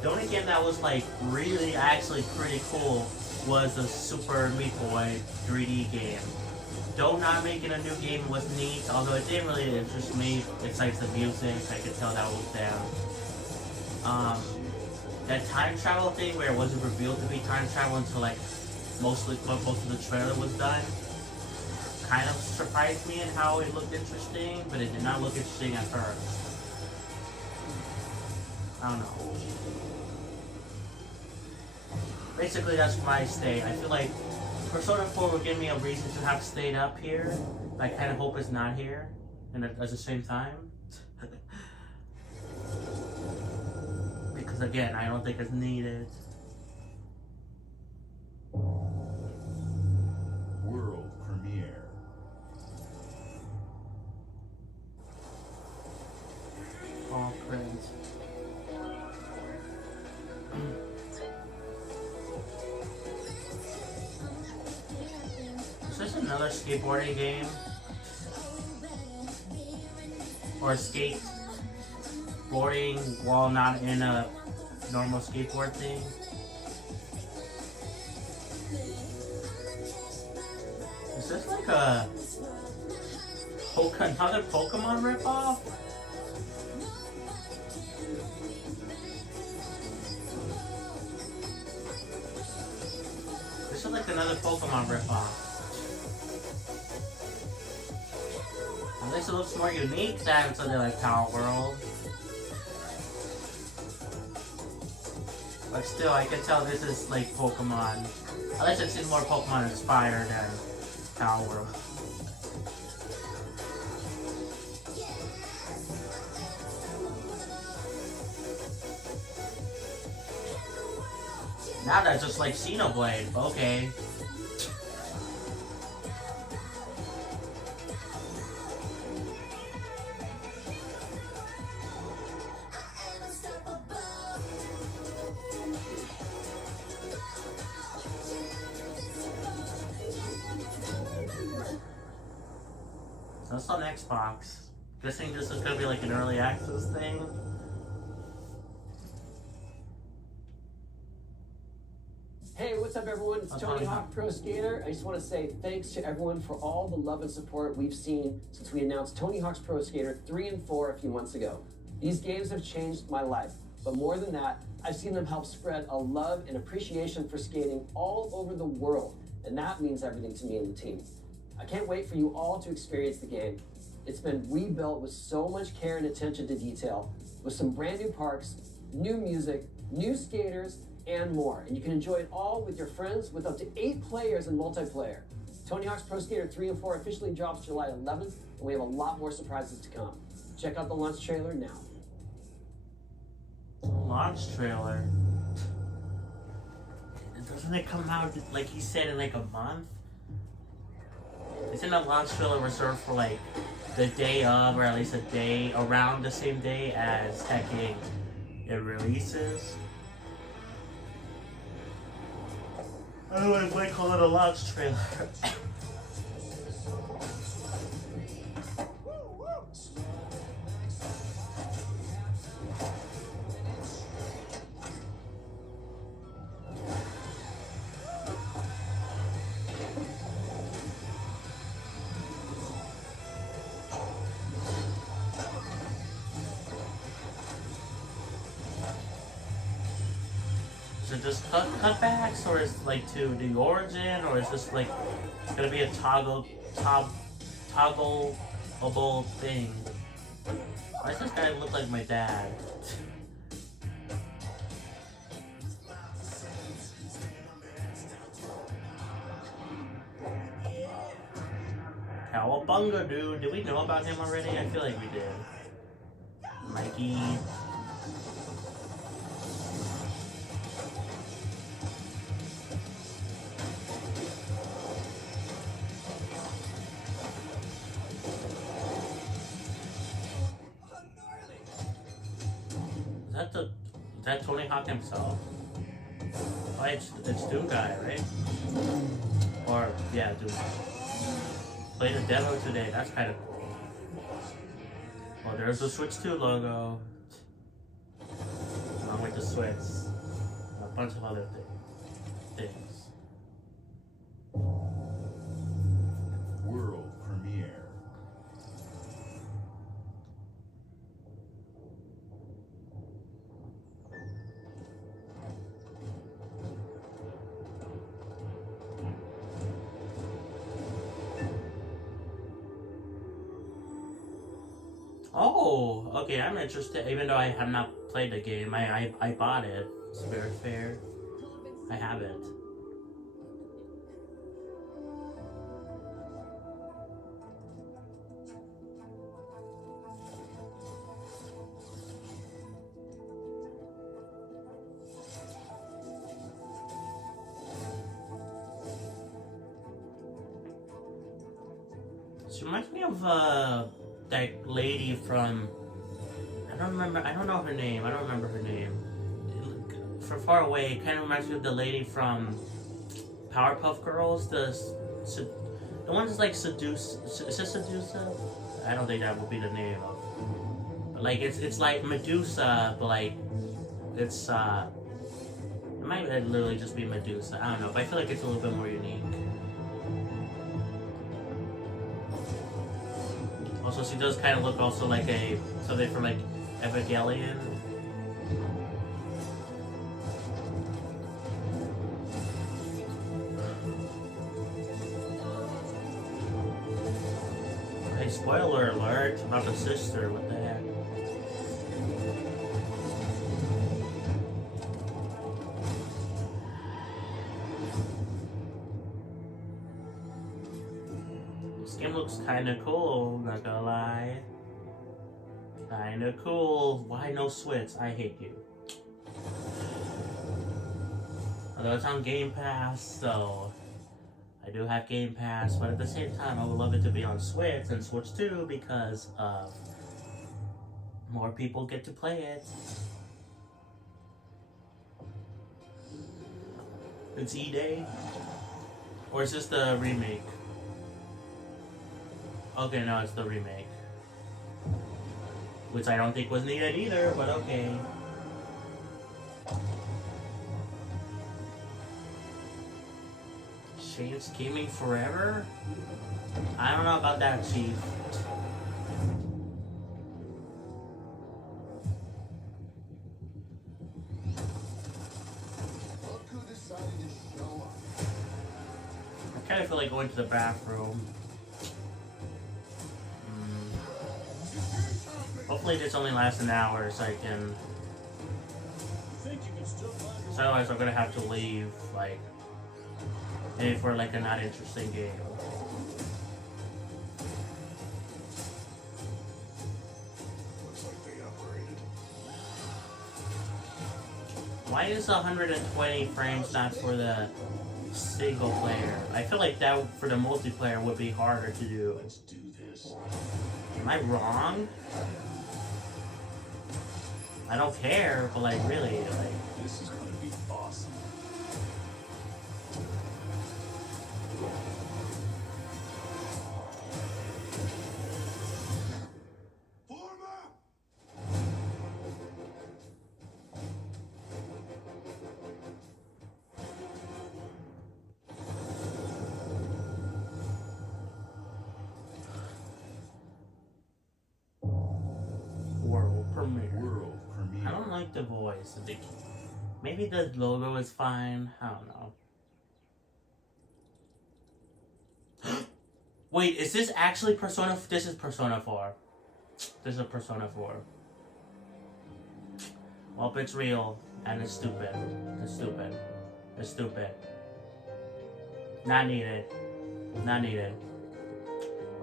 the only game that was like really actually pretty cool was the Super Meat Boy 3D game. Though not making a new game was neat, although it didn't really interest me besides the music. I could tell that was down. That time travel thing where it wasn't revealed to be time travel until like most of the trailer was done kind of surprised me in how it looked interesting, but it did not look interesting at first. I don't know. Basically, that's my stay. I feel like Persona 4 would give me a reason to have stayed up here. I kind of hope it's not here, and at the same time. Because again, I don't think it's needed. World premiere. Paw print. Is this another skateboarding game? Or skateboarding while not in a normal skateboard thing? Is this like another Pokemon ripoff? This is like another Pokemon ripoff. At least it looks more unique than something like Power World. But still, I can tell this is like Pokemon. At least it seems more Pokemon inspired than Power World. Now that's just like Xenoblade, okay. That's on Xbox. Guessing this is gonna be like an early access thing. Hey, what's up everyone? It's Tony Hawk Pro Skater. I just want to say thanks to everyone for all the love and support we've seen since we announced Tony Hawk's Pro Skater 3 and 4 a few months ago. These games have changed my life, but more than that, I've seen them help spread a love and appreciation for skating all over the world, and that means everything to me and the team. I can't wait for you all to experience the game. It's been rebuilt with so much care and attention to detail, with some brand new parks, new music, new skaters, and more. And you can enjoy it all with your friends with up to 8 players in multiplayer. Tony Hawk's Pro Skater 3 and 4 officially drops July 11th, and we have a lot more surprises to come. Check out the launch trailer now. Launch trailer? Doesn't it come out, like he said, in like a month? Isn't a launch trailer reserved for like the day of, or at least a day around the same day as technically it releases? Otherwise, might call it a launch trailer. Is it just cutbacks, or is it like to the origin, or is this like gonna be a toggleable thing? Why does this guy look like my dad? Cowabunga, dude. Did we know about him already? I feel like we did. Mikey. Is that Tony Hawk himself? Oh, it's Doom Guy, right? Or yeah, Doom Guy. Played a demo today. That's kind of cool. Well, there's the Switch 2 logo, along with the Switch, and a bunch of other things. World premiere. Oh, okay, I'm interested. Even though I have not played the game, I bought it. It's very fair. I have it. She reminds me of that lady from, I don't know her name. I don't remember her name. From far away, it kind of reminds me of the lady from Powerpuff Girls. The one that's like Seduce. Is it Sedusa? I don't think that would be the name of. But like it's like Medusa, but like it's it might literally just be Medusa. I don't know, but I feel like it's a little bit more unique. Also, she does kind of look also like something from like Evangelion. Hey, spoiler alert about the sister. What the heck? This game looks kind of cool, not gonna lie. Kinda cool. Why no Switch? I hate you. Although it's on Game Pass, so I do have Game Pass, but at the same time, I would love it to be on Switch and Switch 2 because more people get to play it. It's E-Day? Or is this the remake? Okay, no, it's the remake. Which I don't think was needed either, but okay. Shane's Gaming Forever? I don't know about that, Chief. I kind of feel like going to the bathroom. Hopefully this only lasts an hour so I can... So otherwise I'm gonna have to leave, like, maybe for like a not interesting game. Why is 120 frames not for the single player? I feel like that for the multiplayer would be harder to do. Let's do this. Am I wrong? I don't care, but like really, like This is gonna be awesome. world premiere. World premiere. I don't like the voice. Maybe the logo is fine. I don't know. Wait, is this actually Persona? This is Persona 4. This is a Persona 4. Well, if it's real, and it's stupid. It's stupid. It's stupid. Not needed. Not needed.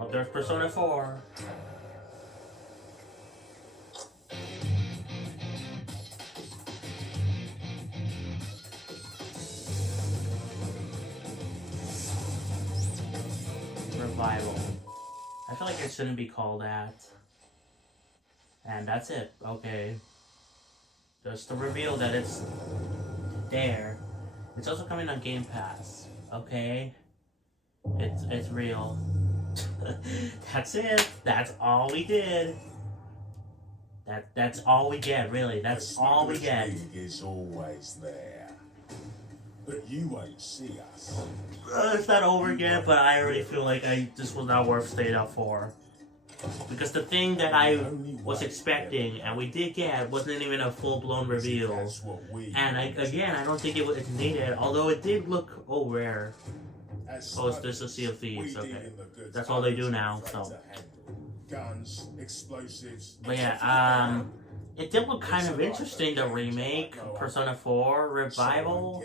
Oh, there's Persona 4. Revival. I feel like it shouldn't be called that. And that's it. Okay. Just to reveal that it's there. It's also coming on Game Pass. Okay? It's real. That's it. That's all we did. That's all we get, really. That's all we get. Is always there, but you won't see us. It's not over yet, but I already feel like this was not worth staying up for. Because the thing that I was expecting, and we did get, wasn't even a full-blown reveal. And again, I don't think it's needed, although it did look, rare. Oh, it's just a Sea of Thieves, okay. That's all they do now, so. Guns, explosives. But yeah, it did look kind of interesting, the remake, Persona 4 Revival.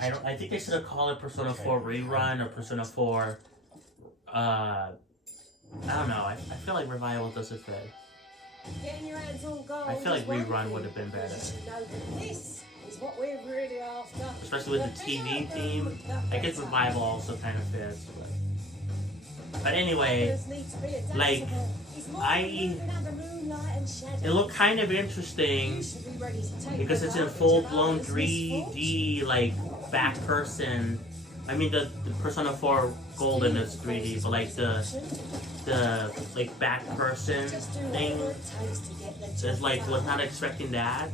I think they should have called it Persona 4 Rerun or Persona 4, I don't know, I feel like Revival doesn't fit. Getting your hands on gold. I feel like Rerun would have been better. This is what we're really after. Especially with the TV theme. I guess Revival also kind of fits. But anyway, like, it looked kind of interesting because it's in full-blown 3D, like, back person. I mean, the Persona 4 Golden is 3D, but like the like back person thing, just like was not expecting that.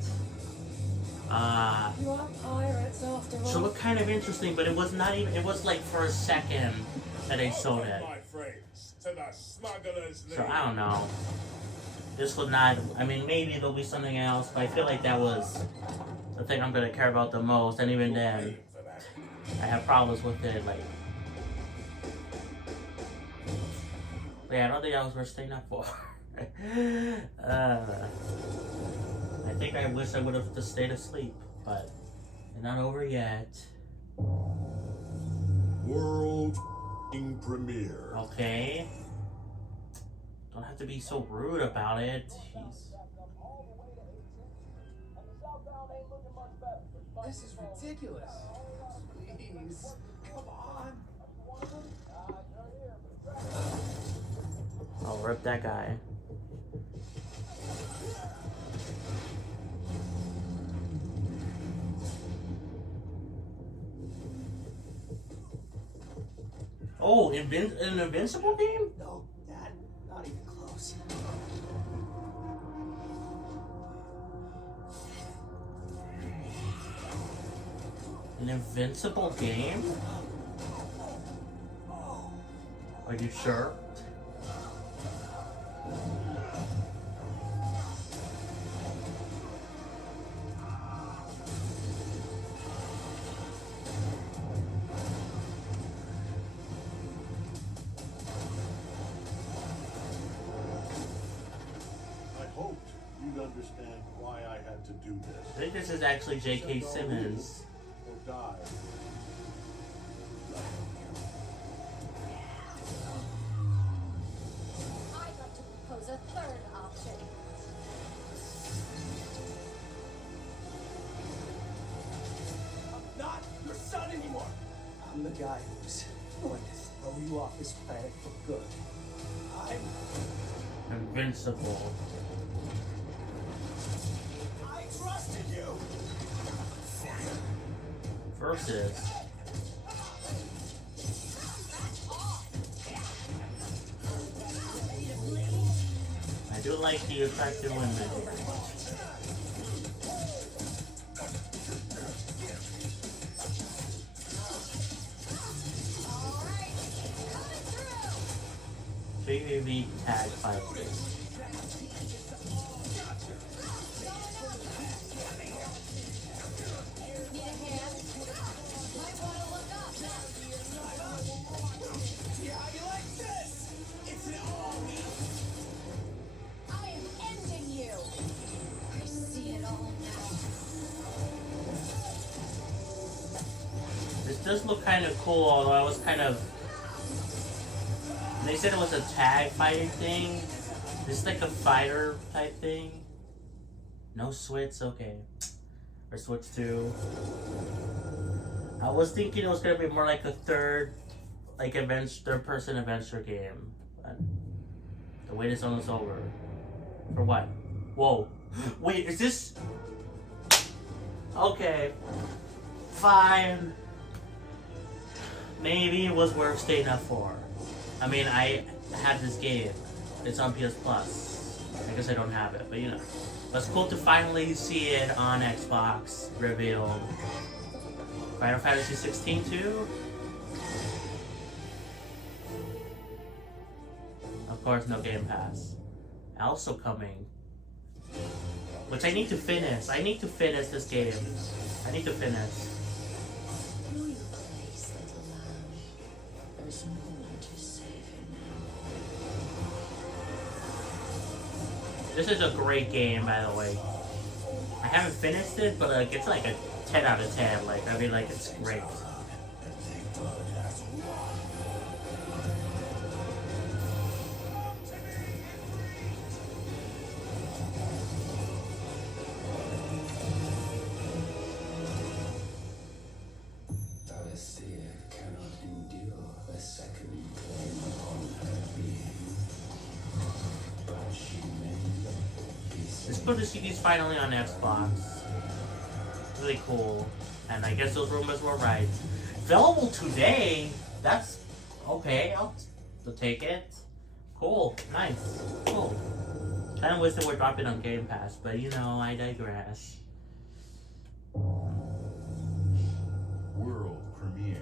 So it looked kind of interesting, but it was not even. It was like for a second that they showed it. So I don't know. This was not. I mean, maybe there'll be something else, but I feel like that was the thing I'm gonna care about the most, and even then, I have problems with it. Like, yeah, I don't think I was worth staying up for. I think I wish I would have just stayed asleep, but it's not over yet. World premiere. Okay. Don't have to be so rude about it. Jeez. This is ridiculous. Please, come on. I'll rip that guy. Oh, an Invincible game? No, Dad, not even close. An Invincible game? Are you sure? Understand why I had to do this. I think this is actually J.K. Simmons. Or die. I'd like to propose a third option. I'm not your son anymore. I'm the guy who's going to throw you off this planet for good. I'm Invincible. I trusted you. Versus. I do like the attractive women. PvP tag fight. This does look kind of cool, although I was kind of They said it was a tag fighting thing. This is like a fighter type thing. No Switch, okay. Or Switch 2. I was thinking it was gonna be more like a third person adventure game. But the wait is almost over. For what? Whoa. Wait, is this? Okay. Fine. Maybe it was worth staying up for. I mean, I had this game. It's on PS Plus. I guess I don't have it, but you know. But it's cool to finally see it on Xbox revealed. Final Fantasy 16 too? Of course, no Game Pass. Also coming. Which I need to finish. I need to finish this game. I need to finish. Know your place, little lamb. There's no one to save you now. This is a great game, by the way. I haven't finished it, but like it's like a 10 out of 10. Like, I mean, like, it's great. Thalessia cannot endure a second claim upon her being. But she may be It's cool to see these finally on Xbox. Really cool. And I guess those rumors were right. Available today? That's okay. I'll take it. Cool. Nice. Cool. Kind of wish they were dropping on Game Pass, but you know, I digress. World premiere.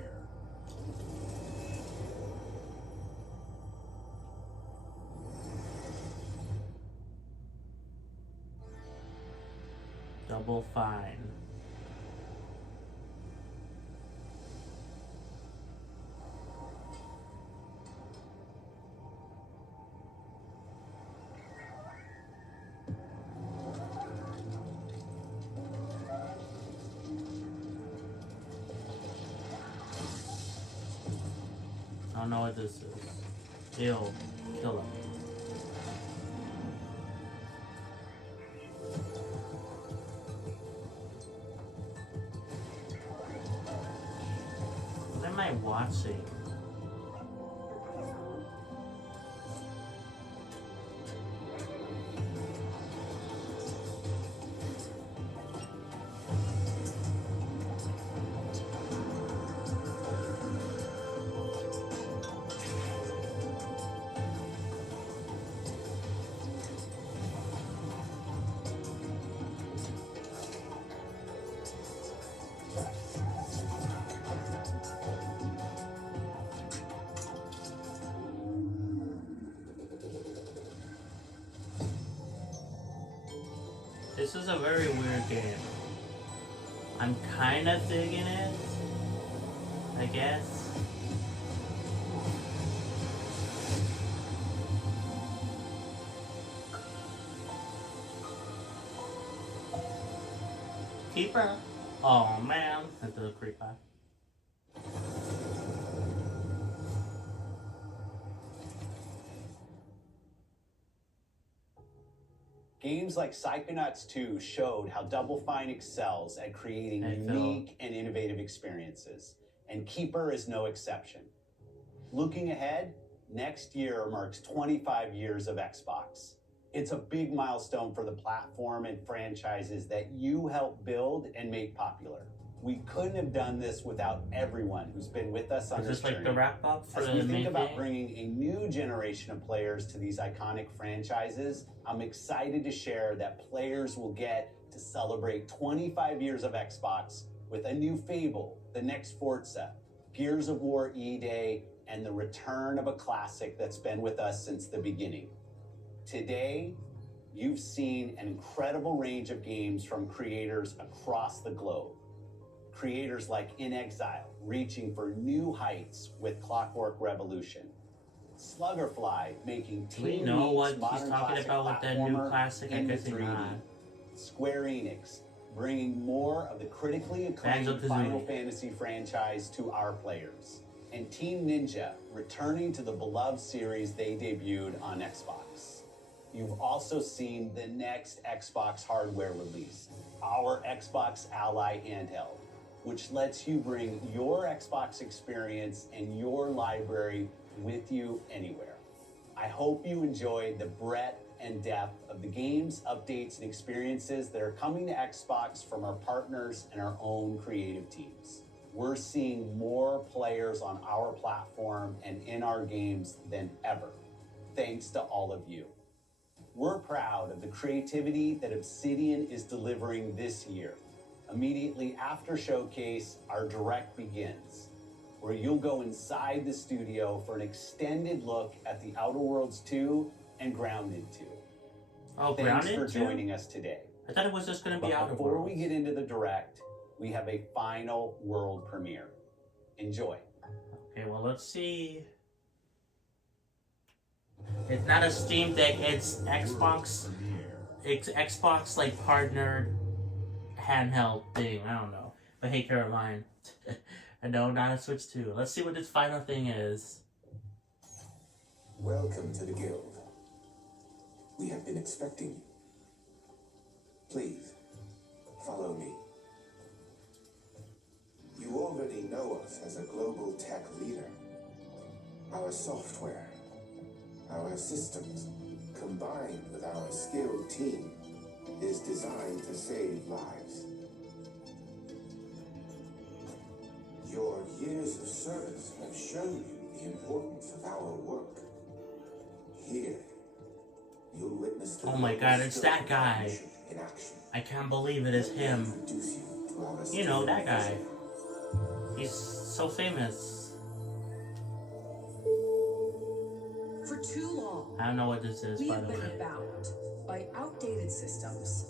Double Fine. I don't know what this is. Ew. Kill him. What am I watching? This is a very weird game. I'm kind of digging it, I guess. Keeper? Oh man, that's a creeper. Games like Psychonauts 2 showed how Double Fine excels at creating unique and innovative experiences, and Keeper is no exception. Looking ahead, next year marks 25 years of Xbox. It's a big milestone for the platform and franchises that you helped build and make popular. We couldn't have done this without everyone who's been with us on this journey. Is this like the wrap up for As the we main think about thing? bringing a new generation of players to these iconic franchises, I'm excited to share that players will get to celebrate 25 years of Xbox with a new Fable, the next Forza, Gears of War E-Day, and the return of a classic that's been with us since the beginning. Today, you've seen an incredible range of games from creators across the globe. Creators like In Exile, reaching for new heights with Clockwork Revolution. Sluggerfly, making Do we Teen know Meat's what he's modern talking classic about with that new platformer classic? I into guess he's 3D. not. Square Enix, bringing more of the critically acclaimed Banjo-Kazooie. Final Fantasy franchise to our players. and Team Ninja returning to the beloved series they debuted on Xbox. You've also seen the next Xbox hardware release, our Xbox Ally handheld, which lets you bring your Xbox experience and your library with you anywhere. I hope you enjoyed the breadth and depth of the games, updates, and experiences that are coming to Xbox from our partners and our own creative teams. We're seeing more players on our platform and in our games than ever, thanks to all of you. We're proud of the creativity that Obsidian is delivering this year. Immediately after Showcase, our Direct begins, where you'll go inside the studio for an extended look at The Outer Worlds 2 and Grounded 2. Oh, Thanks Grounded for 2? joining us today. I thought it was just going to be Outer Before Worlds. we get into the Direct, we have a final world premiere. Enjoy. Okay, well, let's see. It's not a Steam Deck, it's Xbox. It's Xbox, like, partnered handheld thing. I don't know. But hey, Caroline. No, not a Switch 2. Let's see what this final thing is. Welcome to the Guild. We have been expecting you. Please, follow me. You already know us as a global tech leader. Our software, our systems, combined with our skilled team, is designed to save lives. Your years of service have shown you the importance of our work. Here, you'll witness the Oh my god, it's that guy. in action. I can't believe it is him. You know, that guy. He's so famous. For too long, I don't know what this is, we by have the been way. bound by outdated systems.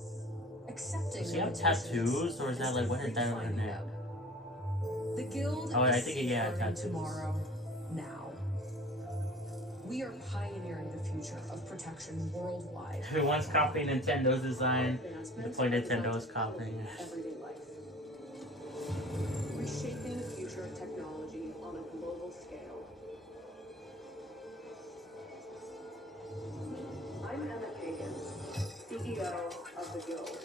Accepting Does he have limitations tattoos, or is that like, what is that on his neck? The Guild Oh, I is think he had safeguarding tattoos. tomorrow, now. We are pioneering the future of protection worldwide. Everyone's copying Nintendo's design. The point Nintendo's copying. Everyday life. Reshaping the future of technology on a global scale. I'm Emma Kagan, CEO of the Guild.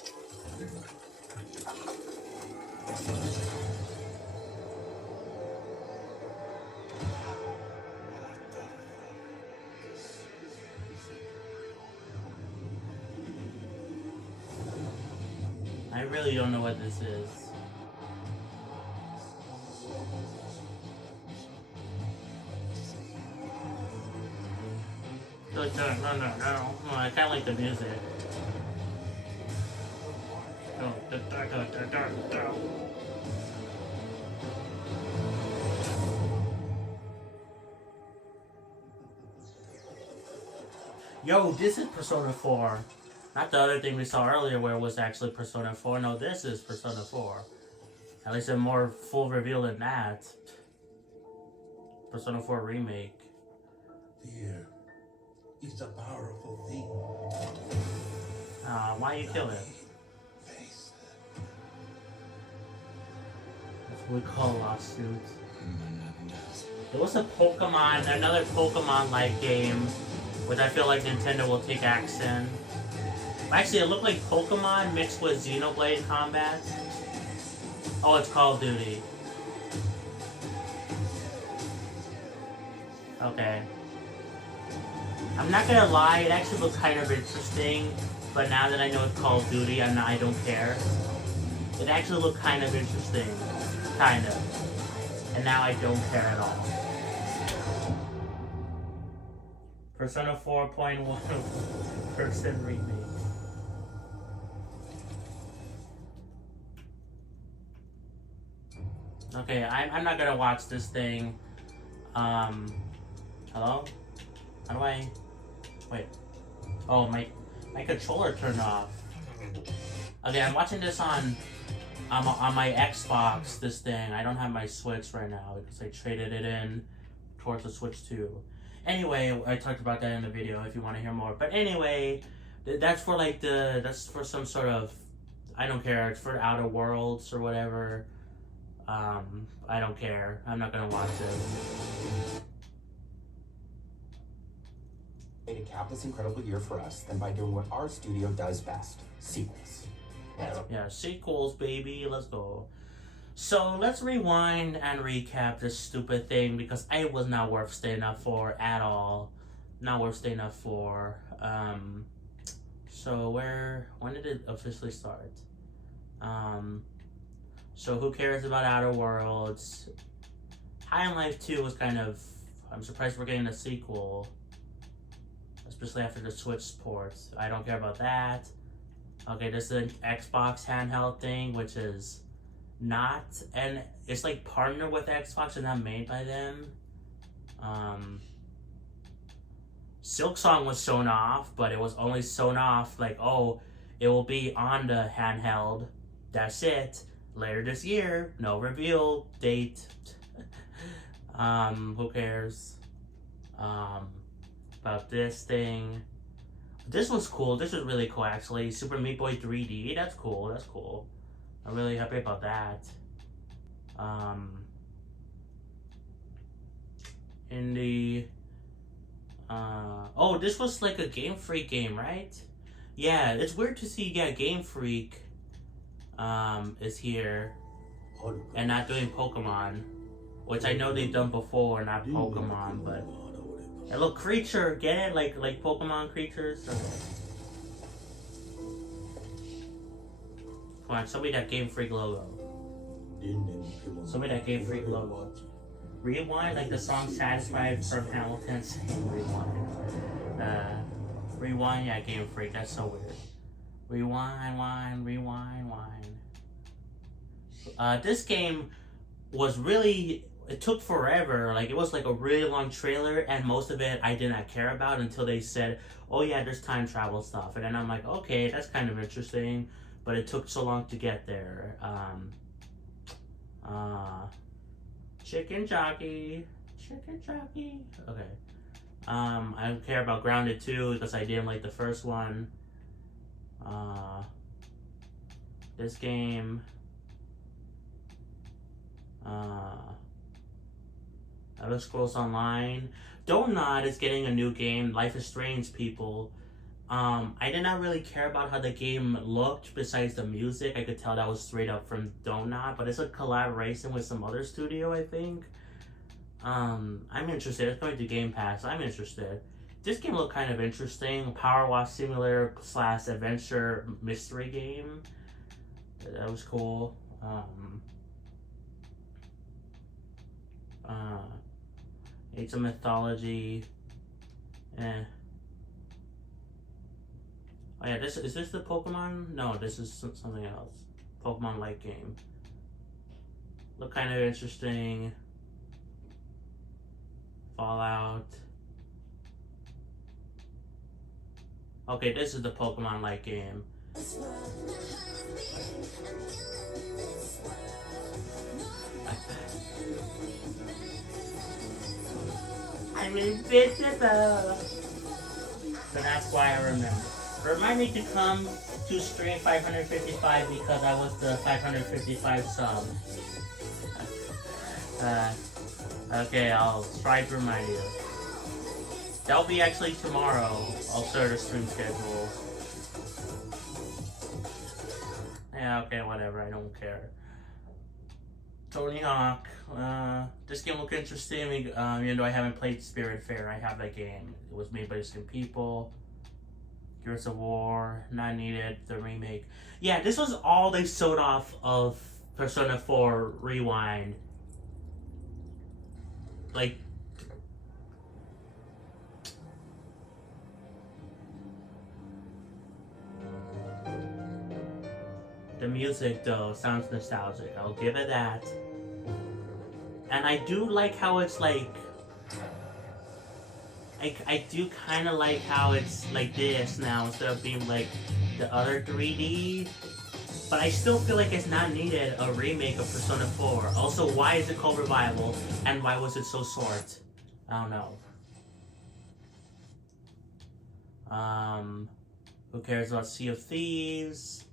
I really don't know what this is. No, I kind of like the music. Yo, this is Persona 4. Not the other thing we saw earlier where it was actually Persona 4. No, this is Persona 4. At least a more full reveal than that. Persona 4 Remake. Fear is a powerful thing. Why you kill it? That's what we call a lawsuit. There was a Pokemon, another Pokemon-like game, which I feel like Nintendo will take action. Actually, it looked like Pokemon mixed with Xenoblade Combat. Oh, it's Call of Duty. Okay. I'm not gonna lie, it actually looked kind of interesting, but now that I know it's Call of Duty, I don't care. It actually looked kind of interesting. Kind of. And now I don't care at all. Persona 4.1 person remake. Okay, I'm not gonna watch this thing. Hello? How do I... Wait. Oh, my controller turned off. Okay, I'm watching this on my Xbox, this thing. I don't have my Switch right now because I traded it in towards the Switch 2. Anyway, I talked about that in the video if you want to hear more. But anyway, that's for like that's for some sort of, I don't care, it's for Outer Worlds or whatever. I don't care. I'm not gonna watch it. To cap this incredible year for us than by doing what our studio does best, sequels. Yeah, sequels, baby. Let's go. So let's rewind and recap this stupid thing because it was not worth staying up for at all. Not worth staying up for. So when did it officially start? So who cares about Outer Worlds? High on Life 2 was kind of, I'm surprised we're getting a sequel. Especially after the Switch ports. I don't care about that. Okay, this is an Xbox handheld thing, which is not, and it's like partnered with Xbox and not made by them. Silk Song was shown off, but it was only shown off like, oh, it will be on the handheld. That's it. Later this year. No reveal date. Who cares? About this thing. This was cool. This was really cool, actually. Super Meat Boy 3D. That's cool. That's cool. I'm really happy about that. In the... oh, this was like a Game Freak game, right? Yeah, it's weird to see, yeah, Game Freak is here and not doing Pokemon, which I know they've done before, not Pokemon, but a little creature, get it? Like Pokemon creatures. Okay. Come on, show me that Game Freak logo. Show me that Game Freak logo. Rewind, like the song Satisfied from Hamilton saying rewind. Rewind, yeah, Game Freak, that's so weird. Rewind, wind, rewind, wind. This game was really, it took forever. Like, it was like a really long trailer, and most of it I did not care about until they said, oh yeah, there's time travel stuff. And then I'm like, okay, that's kind of interesting, but it took so long to get there. Chicken jockey. Chicken jockey. Okay. I don't care about Grounded 2 because I didn't like the first one. This game. Elder Scrolls Online. Donut is getting a new game. Life is Strange, people. I did not really care about how the game looked besides the music. I could tell that was straight up from Donut, but it's a collaboration with some other studio, I think. I'm interested. It's going to Game Pass. I'm interested. This game looked kind of interesting. Power Wash Simulator / adventure mystery game. That was cool. Age of Mythology. Eh. Oh yeah, is this the Pokemon? No, this is something else. Pokemon Light game. Look kind of interesting. Fallout. Okay, this is the Pokemon Light game. I'm invisible. So that's why I remember. Remind me to come to stream 555 because I was the 555 sub. Okay, I'll try to remind you. That'll be actually tomorrow. I'll start a stream schedule. Yeah, okay, whatever. I don't care. Tony Hawk. This game looked interesting. Even though I haven't played Spirit Fair, I have that game. It was made by the same people. Gears of War, not needed. The remake. Yeah, this was all they showed off of Persona 4 Rewind. Like, the music though sounds nostalgic. I'll give it that. And I do like how it's like, I do kind of like how it's like this now instead of being like the other 3D. But I still feel like it's not needed a remake of Persona 4. Also, why is it called Revival? And why was it so short? I don't know. Who cares about Sea of Thieves?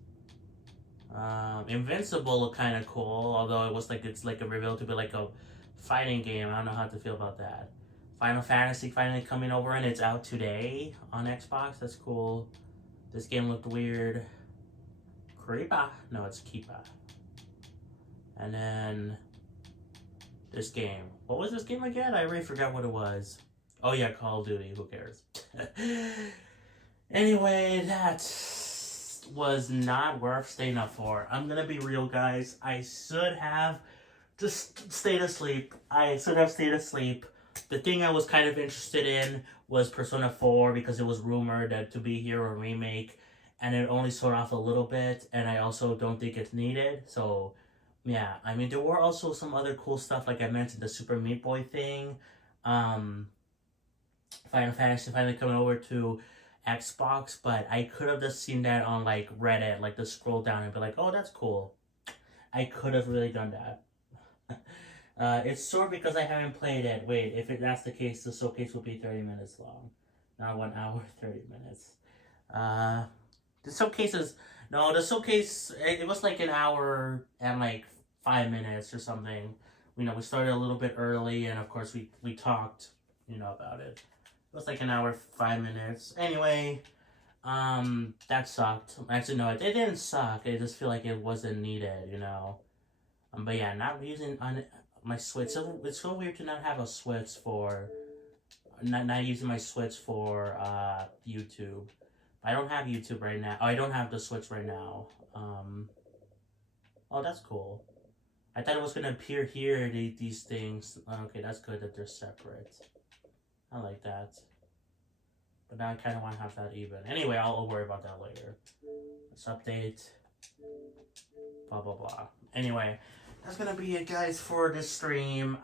Invincible looked kind of cool, although it was like it's like a reveal to be like a fighting game. I don't know how to feel about that. Final Fantasy finally coming over and it's out today on Xbox. That's cool. This game looked weird. Kripa? No, it's Kipa. And then this game. What was this game again? I already forgot what it was. Oh yeah, Call of Duty. Who cares? Anyway, that was not worth staying up for. I'm gonna be real, guys. I should have just stayed asleep. I should have stayed asleep. The thing I was kind of interested in was Persona 4 because it was rumored that to be here a remake, and it only showed off a little bit, and I also don't think it's needed. So, yeah. I mean, there were also some other cool stuff, like I mentioned, the Super Meat Boy thing. Final Fantasy finally coming over to Xbox, but I could have just seen that on like Reddit, like to scroll down and be like, oh, that's cool. I could have really done that. It's sore because I haven't played it. Wait, if that's the case, the showcase will be 30 minutes long, not 1 hour 30 minutes. The showcase is the showcase. It was like an hour and like 5 minutes or something. We started a little bit early, and of course we talked about it. It was like an hour 5 minutes. Anyway, that sucked. Actually, no, it didn't suck. I just feel like it wasn't needed, But yeah, not using on my Switch. It's so weird to not have a Switch for not using my Switch for YouTube. I don't have YouTube right now. Oh, I don't have the Switch right now. Oh, that's cool. I thought it was gonna appear here. These things. Okay, that's good that they're separate. I like that. But now I kind of want to have that even. Anyway, I'll worry about that later. Let's update. Blah, blah, blah. Anyway, that's going to be it, guys, for this stream.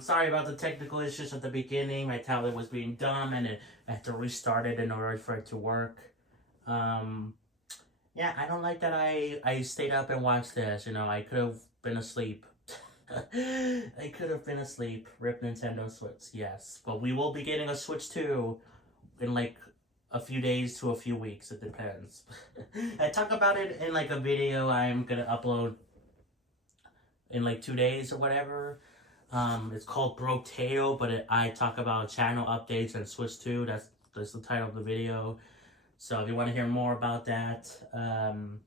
Sorry about the technical issues at the beginning. My tablet was being dumb, and I had to restart it in order for it to work. Yeah, I don't like that I stayed up and watched this. I could have been asleep. I could have been asleep. Rip Nintendo Switch, yes. But we will be getting a Switch 2 in like a few days to a few weeks. It depends. I talk about it in like a video I'm gonna upload in like 2 days or whatever. It's called Brotato, but I talk about channel updates and Switch 2. That's the title of the video. So if you want to hear more about that, I'm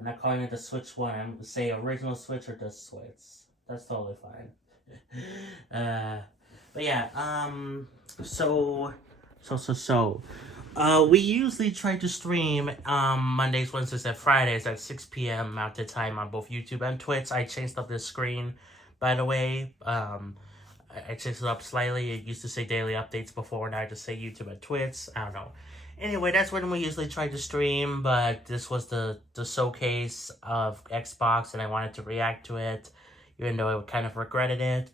not calling it the Switch 1. I'm going to say original Switch or the Switch. That's totally fine. But yeah, we usually try to stream Mondays, Wednesdays, and Fridays at 6 p.m. Mountain Time on both YouTube and Twitch. I changed up this screen, by the way. I changed it up slightly. It used to say daily updates before, now I just say YouTube and Twitch. I don't know. Anyway, that's when we usually try to stream, but this was the showcase of Xbox, and I wanted to react to it, even though I kind of regretted it.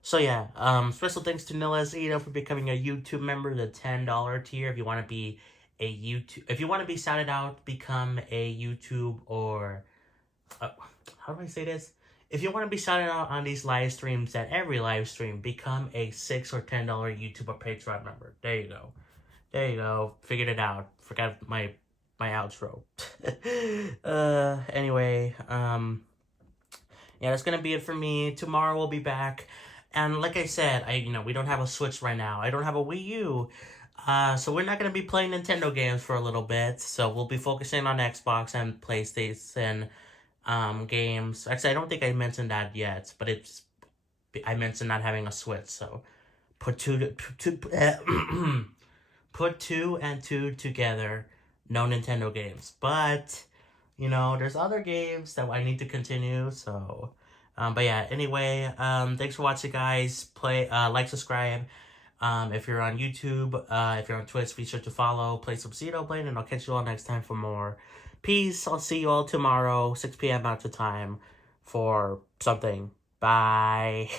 So yeah, special thanks to Nilla Zito for becoming a YouTube member, the $10 tier. If you want to be shouted out, become a YouTube or how do I say this? If you want to be shouted out on these live streams at every live stream, become a $6 or $10 YouTube or Patreon member. There you go. There you go. Figured it out. Forgot my outro. Anyway, yeah, that's gonna be it for me. Tomorrow we'll be back. And like I said, we don't have a Switch right now. I don't have a Wii U. So we're not gonna be playing Nintendo games for a little bit. So we'll be focusing on Xbox and PlayStation games. Actually, I don't think I mentioned that yet, but I mentioned not having a Switch, so put two and two together, no Nintendo games. But there's other games that I need to continue, so but yeah, anyway, thanks for watching, guys. Like, subscribe. If you're on YouTube, if you're on Twitch, be sure to follow, play some Xenoblade, and I'll catch you all next time for more. Peace. I'll see you all tomorrow, 6 p.m. Mountain Time, for something. Bye.